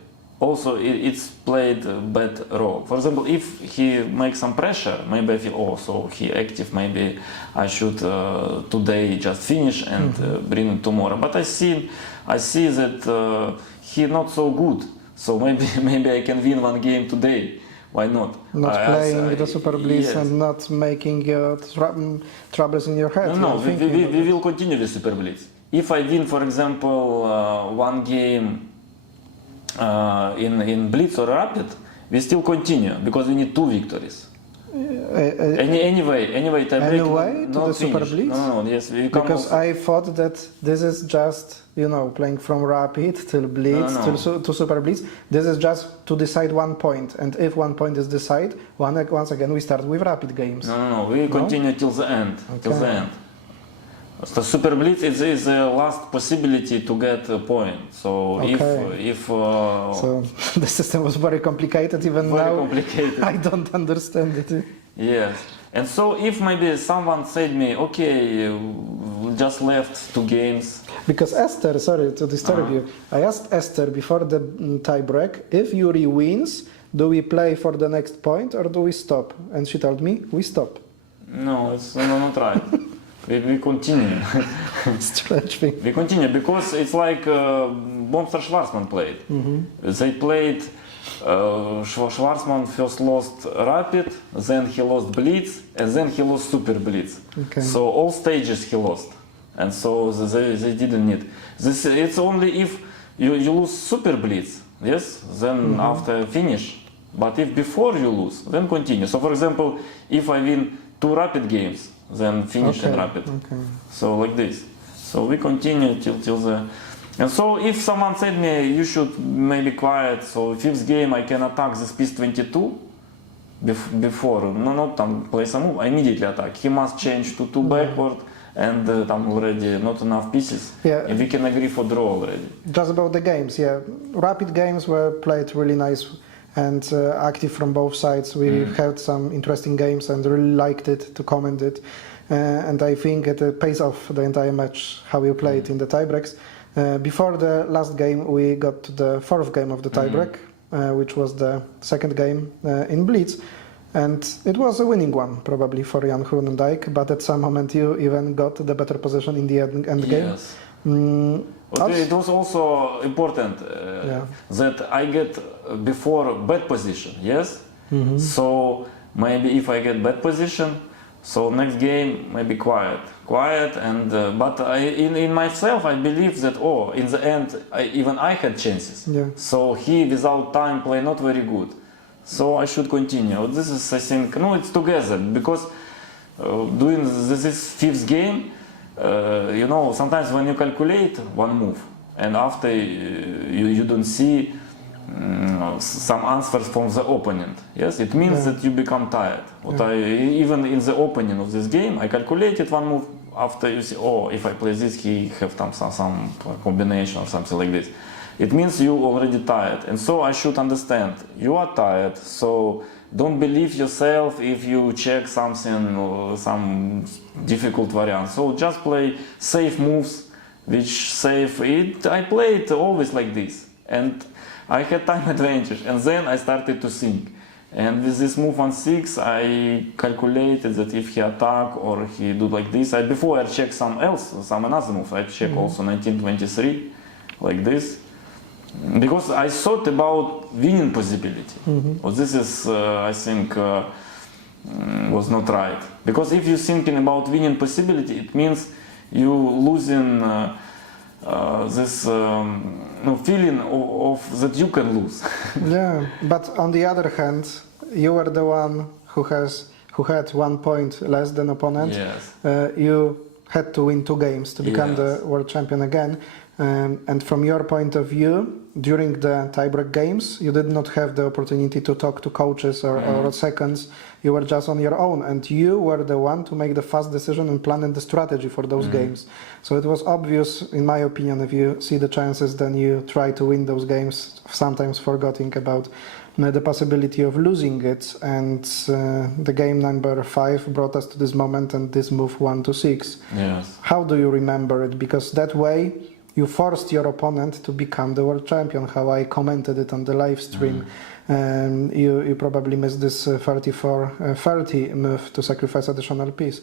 also it's played a bad role. For example, if he makes some pressure, maybe I feel, oh, so he active, maybe I should today just finish and bring it tomorrow. But I see that he not so good. So maybe I can win 1 game today. Why not? Not playing the Super Blitz and not making troubles in your head. No, we will continue with Super Blitz. If I win, for example, 1 game in Blitz or Rapid, we still continue because we need 2 victories. Anyway, tiebreak. Anyway, to not the Super finish. Blitz? No, yes, you come Because also. I thought that this is just, you know, playing from Rapid till Blitz No. to Super Blitz. This is just to decide 1 point. And if 1 point is decided, once again we start with Rapid games. No, we continue till the end. Till the end. So Super Blitz is the last possibility to get a point. So if so the system was very complicated even very now. complicated. I don't understand it. Yes. And so if maybe someone said me, okay, we just left 2 games. Because Esther, sorry to disturb you, I asked Esther before the tiebreak, if Yuri wins, do we play for the next point or do we stop? And she told me, we stop. No, it's not right. we continue. Strange thing. We continue because it's like Bombster Schwarzman played. They played, Schwarzman first lost Rapid, then he lost Blitz, and then he lost Super Blitz. Okay. So all stages he lost. And so they didn't need. It's only if you lose Super Blitz, yes, then after finish. But if before you lose, then continue. So for example, if I win 2 Rapid games, then finish in Rapid. Okay. So like this. So we continue till the... And so if someone said me, you should maybe quiet, so 5th game I can attack this piece 22 before, not play some move, I immediately attack. He must change to 2 backward and already not enough pieces. Yeah. And we can agree for draw already. Just about the games, yeah. Rapid games were played really nice and active from both sides. We had some interesting games and really liked it, to comment it. And I think it pays off the entire match, how we played in the tiebreaks. Before the last game, we got to the 4th game of the tiebreak, which was the 2nd game in Blitz. And it was a winning one, probably, for Jan Groenendijk, but at some moment you even got the better position in the end game. Yes. It was also important that I get before bad position, yes? So maybe if I get bad position, so next game maybe quiet, and but in myself I believe that in the end even I had chances. Yeah. So he without time play not very good. So I should continue. This is, I think, it's together because doing this is 5th game. Sometimes when you calculate one move and after you don't see some answers from the opponent, yes, it means that you become tired. Even in the opening of this game, I calculated one move. After you see, if I play this, he have some combination or something like this. It means you already tired, and so I should understand you are tired. So don't believe yourself if you check something or some difficult variant. So just play safe moves, which safe. I played always like this, and I had time advantage. And then I started to think. And with this move on 6, I calculated that if he attack or he do like this, before I check some another move. I check also 1923, like this. Because I thought about winning possibility. This is, I think, was not right. Because if you're thinking about winning possibility, it means you losing this feeling of that you can lose. Yeah, but on the other hand, you were the one who had 1 point less than opponent. Yes. You had to win 2 games to become the world champion again. And from your point of view, during the tiebreak games, you did not have the opportunity to talk to coaches or seconds. You were just on your own, and you were the one to make the fast decision and plan the strategy for those games. So it was obvious, in my opinion, if you see the chances, then you try to win those games, sometimes forgetting about the possibility of losing it. And the game number 5 brought us to this moment and this move 1-6. Yes. How do you remember it? Because that way you forced your opponent to become the world champion, how I commented it on the live stream. You probably missed this 34-30 move to sacrifice additional piece.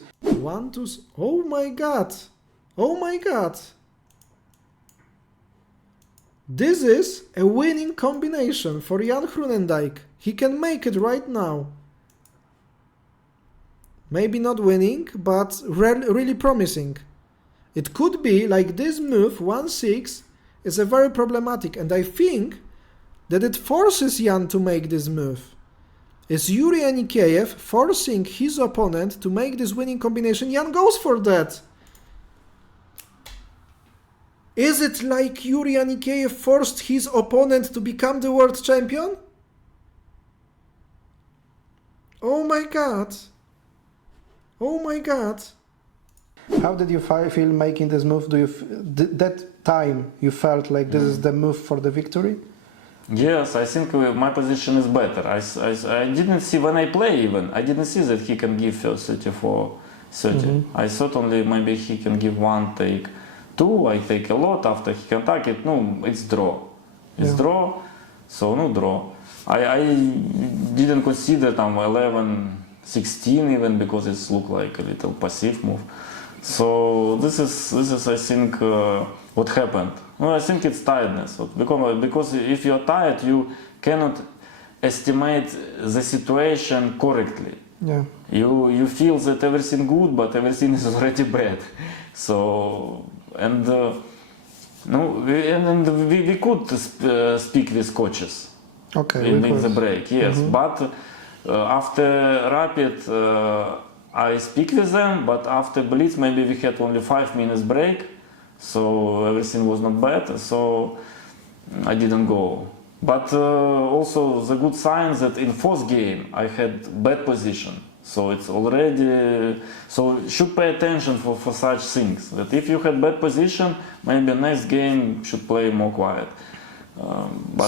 Oh my god! Oh my god! This is a winning combination for Jan Groenendijk. He can make it right now. Maybe not winning, but really promising. It could be like this move, 1-6, is a very problematic, and I think that it forces Jan to make this move. is Yuriy Anikeev forcing his opponent to make this winning combination. Jan goes for that. Is it like Yuriy Anikeev forced his opponent to become the world champion? Oh my god. Oh my god. How did you feel making this move? That time you felt like this is the move for the victory? Yes, I think my position is better. I didn't see when I play even. I didn't see that he can give first 34-30. I thought only maybe he can give one, take two. I take a lot after he can take it. No, it's draw. It's draw. So no draw. I didn't consider 11-16 even because it looked like a little passive move. So this is I think what happened. Well, I think it's tiredness. Because if you're tired, you cannot estimate the situation correctly. Yeah. You feel that everything good, but everything is already bad. So we could speak with coaches. Okay. In the break, yes. But after Rapid, I speak with them. But after Blitz, maybe we had only 5 minutes break. So everything was not bad, so I didn't go. But also the good sign that in fourth game I had bad position. So it's already, so should pay attention for such things. That if you had bad position, maybe next game should play more quiet.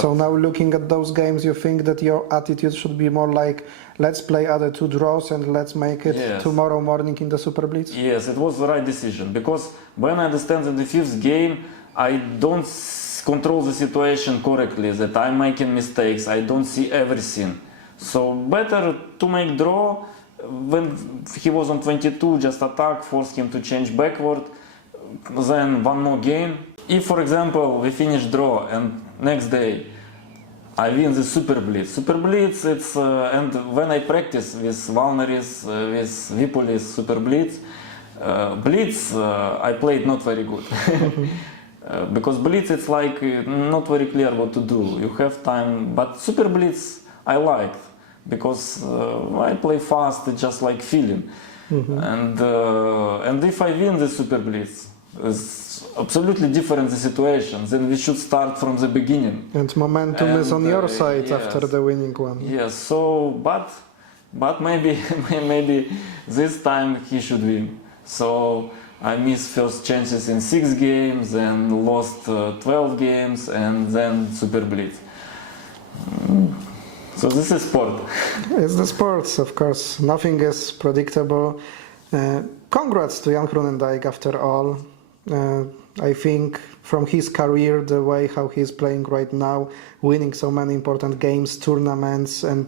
So now looking at those games, you think that your attitude should be more like, let's play other 2 draws and let's make it tomorrow morning in the Super Blitz? Yes, it was the right decision. Because when I understand that the fifth game, I don't control the situation correctly, that I'm making mistakes, I don't see everything. So better to make draw. When he was on 22, just attack, force him to change backward, then one more game. If, for example, we finish draw and next day I win the Super Blitz. Super Blitz, it's and when I practice with Valneris, with Vipolis Super Blitz, Blitz I played not very good. Because Blitz it's like not very clear what to do. You have time, but Super Blitz I liked because I play fast, it's just like feeling. And if I win the Super Blitz, it's absolutely different the situation. Then we should start from the beginning. And momentum is on your side after the winning one. Yes. So, but maybe this time he should win. So I missed first chances in 6 games, then lost 12 games, and then Super Blitz. So this is sport. It's the sports, of course. Nothing is predictable. Congrats to Jan Groenendijk after all. I think from his career, the way how he's playing right now, winning so many important games, tournaments, and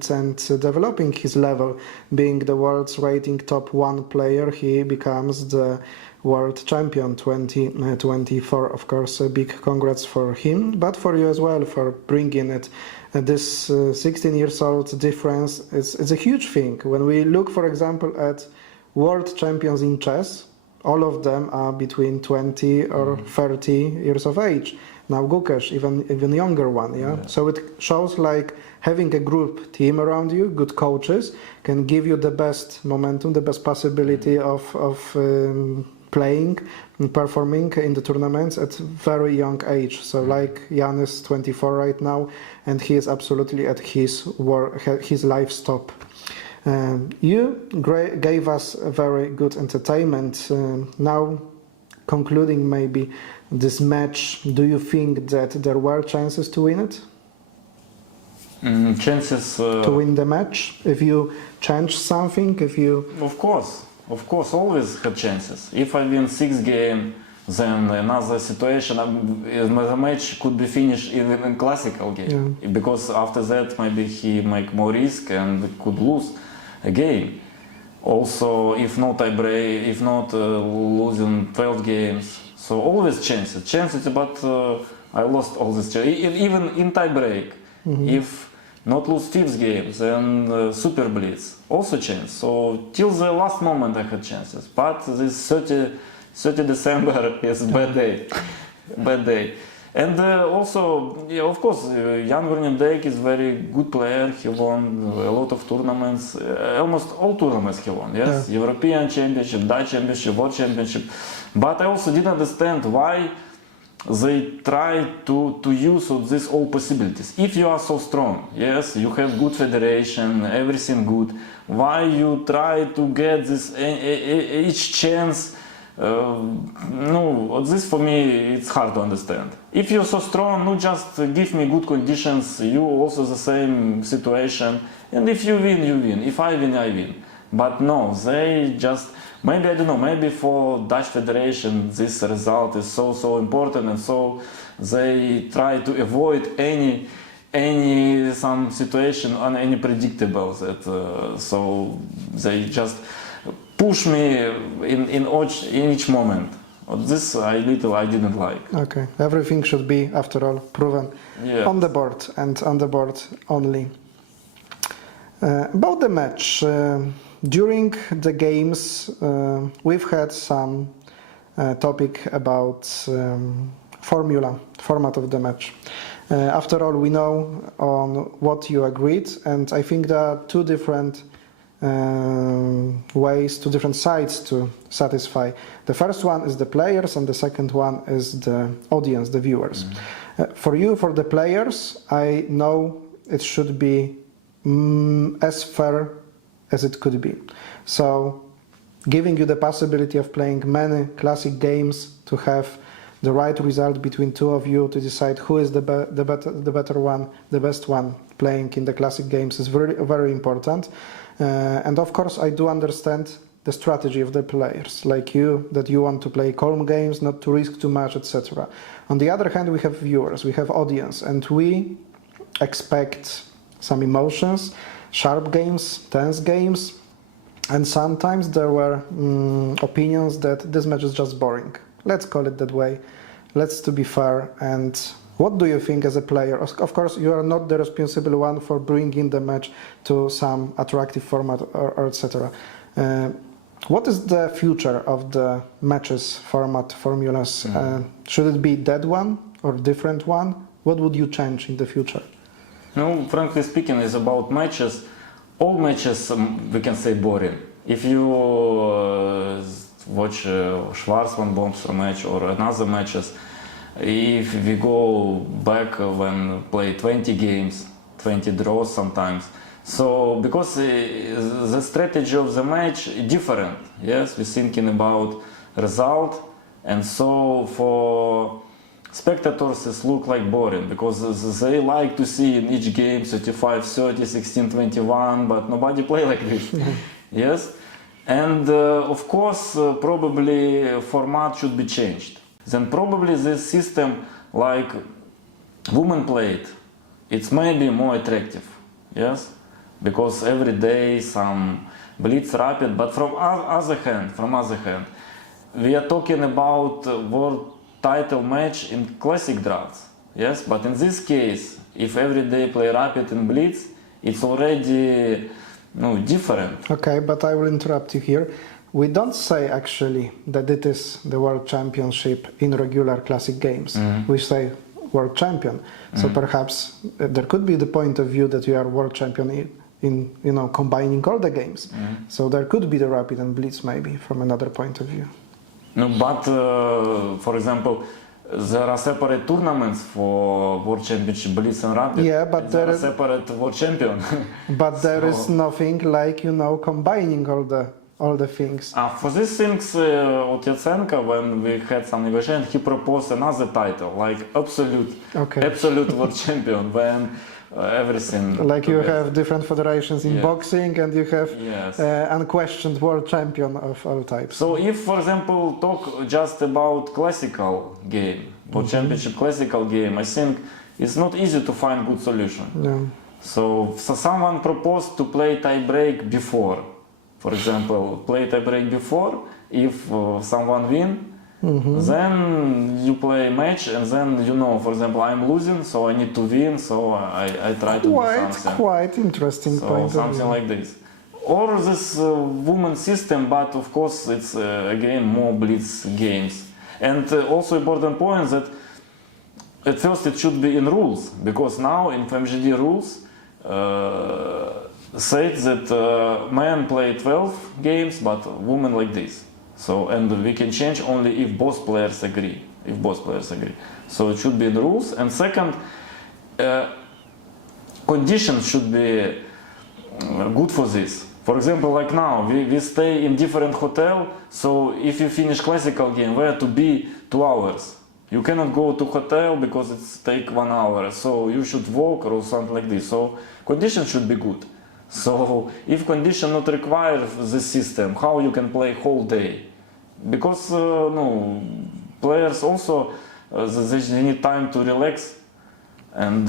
developing his level, being the world's rating top 1 player, he becomes the world champion 2024. Of course, a big congrats for him, but for you as well for bringing it. This 16 years old difference is a huge thing. When we look, for example, at world champions in chess, all of them are between 20 or 30 years of age. Now Gukesh, even younger one, yeah? So it shows like having a group team around you, good coaches, can give you the best momentum, the best possibility of playing and performing in the tournaments at very young age. So like Jan is 24 right now, and he is absolutely at his life's top. You gave us a very good entertainment. Now, concluding maybe this match, do you think that there were chances to win it? Chances to win the match? If you change something, if you... Of course, always had chances. If I win 6 games, then another situation, the match could be finished even in classical game. Yeah. Because after that, maybe he make more risk and could lose a game. Also, if not tiebreak, if not losing 12 games, so always chances. But I lost all these chances. Even in tiebreak, if not lose 5th game, then Super Blitz, also chance. So till the last moment I had chances. But this 30 December is bad day. And also, yeah, of course, Jan Wernendijk is very good player. He won a lot of tournaments, almost all tournaments he won. Yes, yeah. European Championship, Dutch Championship, World Championship. But I also didn't understand why they try to use these all possibilities. If you are so strong, yes, you have good federation, everything good. Why you try to get this each chance? No, this for me it's hard to understand. If you're so strong, no, just give me good conditions. You also the same situation, and if you win, you win. If I win, I win. But no, they just maybe I don't know. Maybe for Dutch Federation this result is so important, and so they try to avoid any some situation on any predictable that so they just push me in each moment. This I didn't like. Okay, everything should be, after all, proven on the board and on the board only. About the match, during the games, we've had some topic about format of the match. After all, we know on what you agreed, and I think there are two different ways, two different sides to satisfy. The first one is the players, and the second one is the audience, the viewers. For you, for the players, I know it should be as fair as it could be. So, giving you the possibility of playing many classic games to have the right result between two of you to decide who is the better one, the best one playing in the classic games is very important. And of course, I do understand the strategy of the players, like you, that you want to play calm games, not to risk too much, etc. On the other hand, we have viewers, we have audience, and we expect some emotions, sharp games, tense games, and sometimes there were opinions that this match is just boring. Let's call it that way. Let's to be fair. And what do you think as a player? Of course, you are not the responsible one for bringing the match to some attractive format or etc. What is the future of the matches format, formulas? Should it be that one or different one? What would you change in the future? No, frankly speaking, it's about matches. All matches, we can say, boring. If you watch Schwarzman Bombster match or another matches, if we go back when play 20 games, 20 draws sometimes. So because the strategy of the match is different, yes, we're thinking about result, and so for spectators it look like boring because they like to see in each game 35-30, 16-21, but nobody play like this. Yes, and of course probably format should be changed. Then probably this system like women played, it's maybe more attractive. Yes, because every day some Blitz rapid, but from other hand, we are talking about world title match in classic drafts. Yes, but in this case, if every day play rapid and Blitz, it's already different. Okay, but I will interrupt you here. We don't say actually that it is the world championship in regular classic games. We say world champion. So perhaps there could be the point of view that you are world champion in combining all the games. So there could be the rapid and Blitz maybe from another point of view. No, but for example, there are separate tournaments for World Championship, Blitz and Rapid. Yeah, but there is separate World Champion. But there is nothing like combining all the things. For these things, Otyatsenko, when we had some negotiation, he proposed another title, like absolute World Champion, when everything. Like you have different federations in boxing, and you have unquestioned world champion of all types. So if, for example, talk just about classical game, World Championship classical game, I think it's not easy to find good solution. Yeah. So someone proposed to play tiebreak before. For example, play tiebreak before. If someone win, then you play a match, and then for example, I'm losing, so I need to win, so I try to do something. Quite interesting point. Something like this. Or this woman system, but of course it's again more Blitz games. And also important point that at first it should be in rules, because now in FMGD rules said that men play 12 games, but women like this. So, and we can change only if both players agree. If both players agree. So it should be in the rules. And second, conditions should be good for this. For example, like now, we stay in different hotel, so if you finish classical game, we have to be 2 hours. You cannot go to hotel because it's take 1 hour, so you should walk or something like this. So conditions should be good. So if condition not require the system, how you can play whole day? Because no, players also they need time to relax. And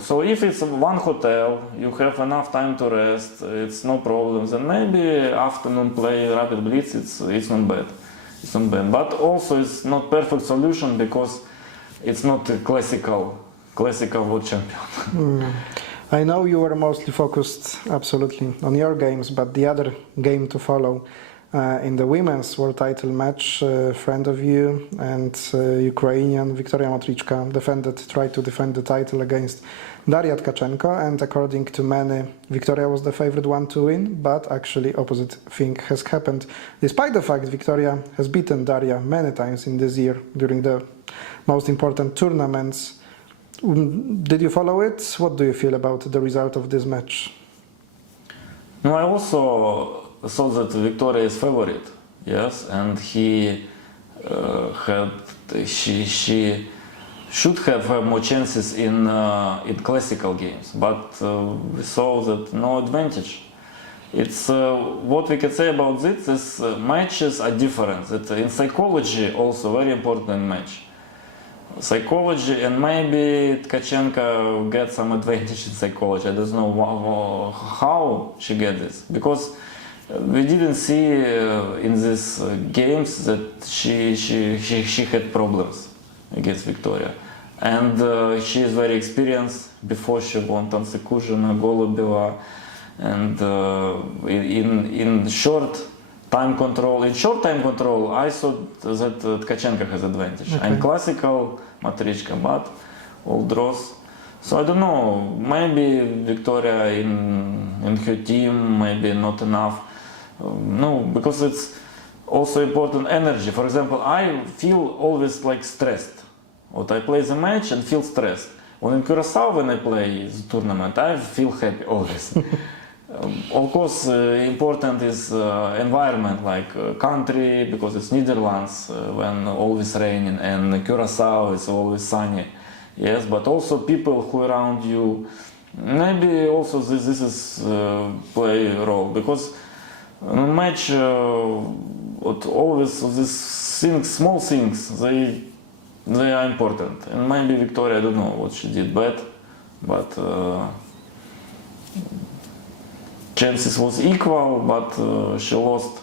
so if it's one hotel, you have enough time to rest, it's no problem. Then maybe afternoon play Rapid Blitz, it's not bad. It's not bad. But also it's not perfect solution because it's not a classical world champion. I know you were mostly focused absolutely on your games, but the other game to follow in the women's world title match, a friend of you and Ukrainian Wiktoria Matrychka tried to defend the title against Daria Tkachenko, and according to many, Wiktoria was the favorite one to win, but actually opposite thing has happened. Despite the fact Wiktoria has beaten Daria many times in this year during the most important tournaments. Did you follow it? What do you feel about the result of this match? No, I also saw that Wiktoria is favorite, yes, and she should have more chances in classical games, but we saw that no advantage. It's what we can say about this is matches are different. That in psychology also very important match. Psychology, and maybe Tkachenko gets some advantage in psychology. I don't know how she get this, because we didn't see in these games that she had problems against Wiktoria. And she is very experienced. Before she won Tansekuzhina, Golubeva, and in short time control, I saw that Tkachenko has advantage. Okay. And classical Matrychka, but all draws. So I don't know, maybe Wiktoria in her team, maybe not enough. No, because it's also important energy. For example, I feel always like stressed. What I play the match and feel stressed. When in Curacao, when I play the tournament, I feel happy always. Of course, important is environment, like country, because it's Netherlands when always raining, and Curacao is always sunny. Yes, but also people who around you. Maybe also this is play a role, because match always these things, small things, they are important. And maybe Wiktoria, I don't know what she did bad, but chances was equal, but she lost.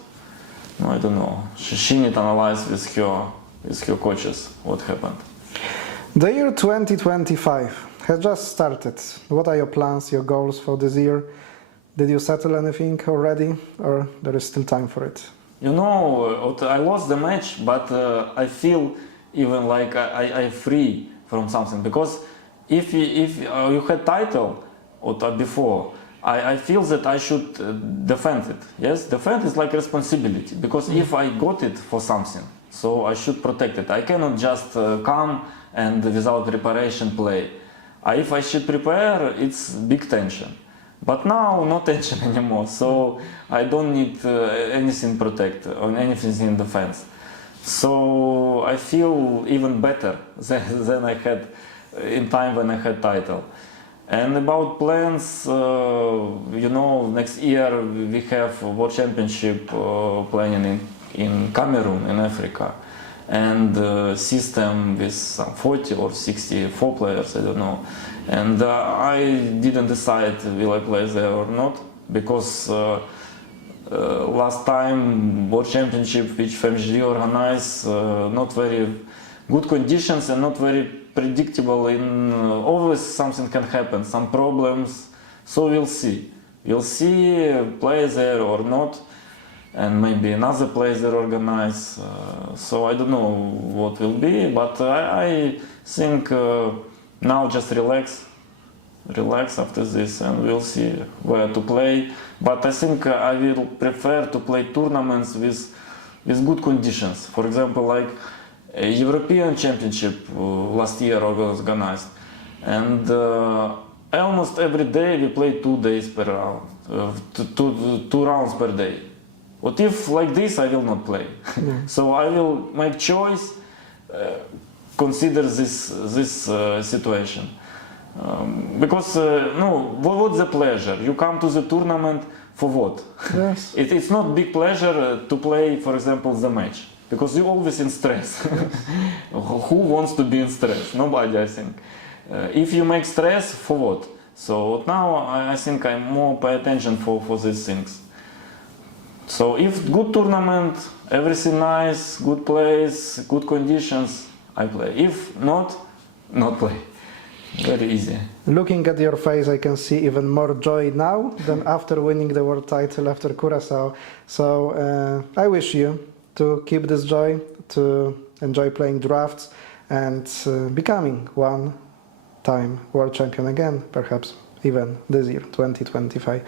No, I don't know. She need to analyze with her coaches what happened. The year 2025 has just started. What are your plans, your goals for this year? Did you settle anything already, or there is still time for it? You know, I lost the match, but I feel even like I'm free from something, because if you had title before, I feel that I should defend it. Yes, defend is like responsibility, because if I got it for something, so I should protect it. I cannot just come and without preparation play. If I should prepare, it's big tension. But now, no tension anymore, so I don't need anything protect or anything in defense. So I feel even better than I had in time when I had title. And about plans, you know, next year we have World Championship planning in Cameroon, in Africa. And system with some 40 or 64 players, I don't know. And I didn't decide will I play there or not, because last time World Championship which FMGD organized, not very good conditions and not very predictable. Always something can happen, some problems. So we'll see. We'll see play there or not. And maybe another place they organize. So I don't know what will be, but I think now just relax after this, and we'll see where to play. But I think I will prefer to play tournaments with good conditions. For example, like a European Championship last year organized, and almost every day we play 2 days per round, two rounds per day. What if like this I will not play? Yeah. So I will make choice, consider this situation. Because no, what's the pleasure? You come to the tournament for what? Yes. It's not big pleasure to play, for example, the match, because you're always in stress. Who wants to be in stress? Nobody, I think. If you make stress, for what? So now I think I more pay attention for these things. So if good tournament, everything nice, good place, good conditions, I play. If not play. Very easy. Looking at your face, I can see even more joy now than after winning the world title after Curaçao. So I wish you to keep this joy, to enjoy playing drafts and becoming one-time world champion again, perhaps even this year, 2025.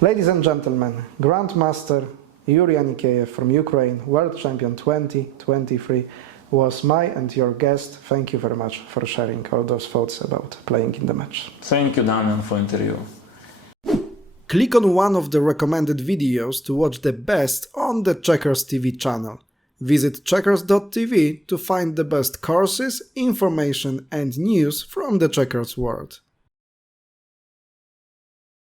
Ladies and gentlemen, Grandmaster Yuriy Anikeev from Ukraine, world champion 2023, was my and your guest. Thank you very much for sharing all those thoughts about playing in the match. Thank you, Damian, for interview. Click on one of the recommended videos to watch the best on the checkersTV channel. Visit checkers.tv to find the best courses, information and news from the checkers world.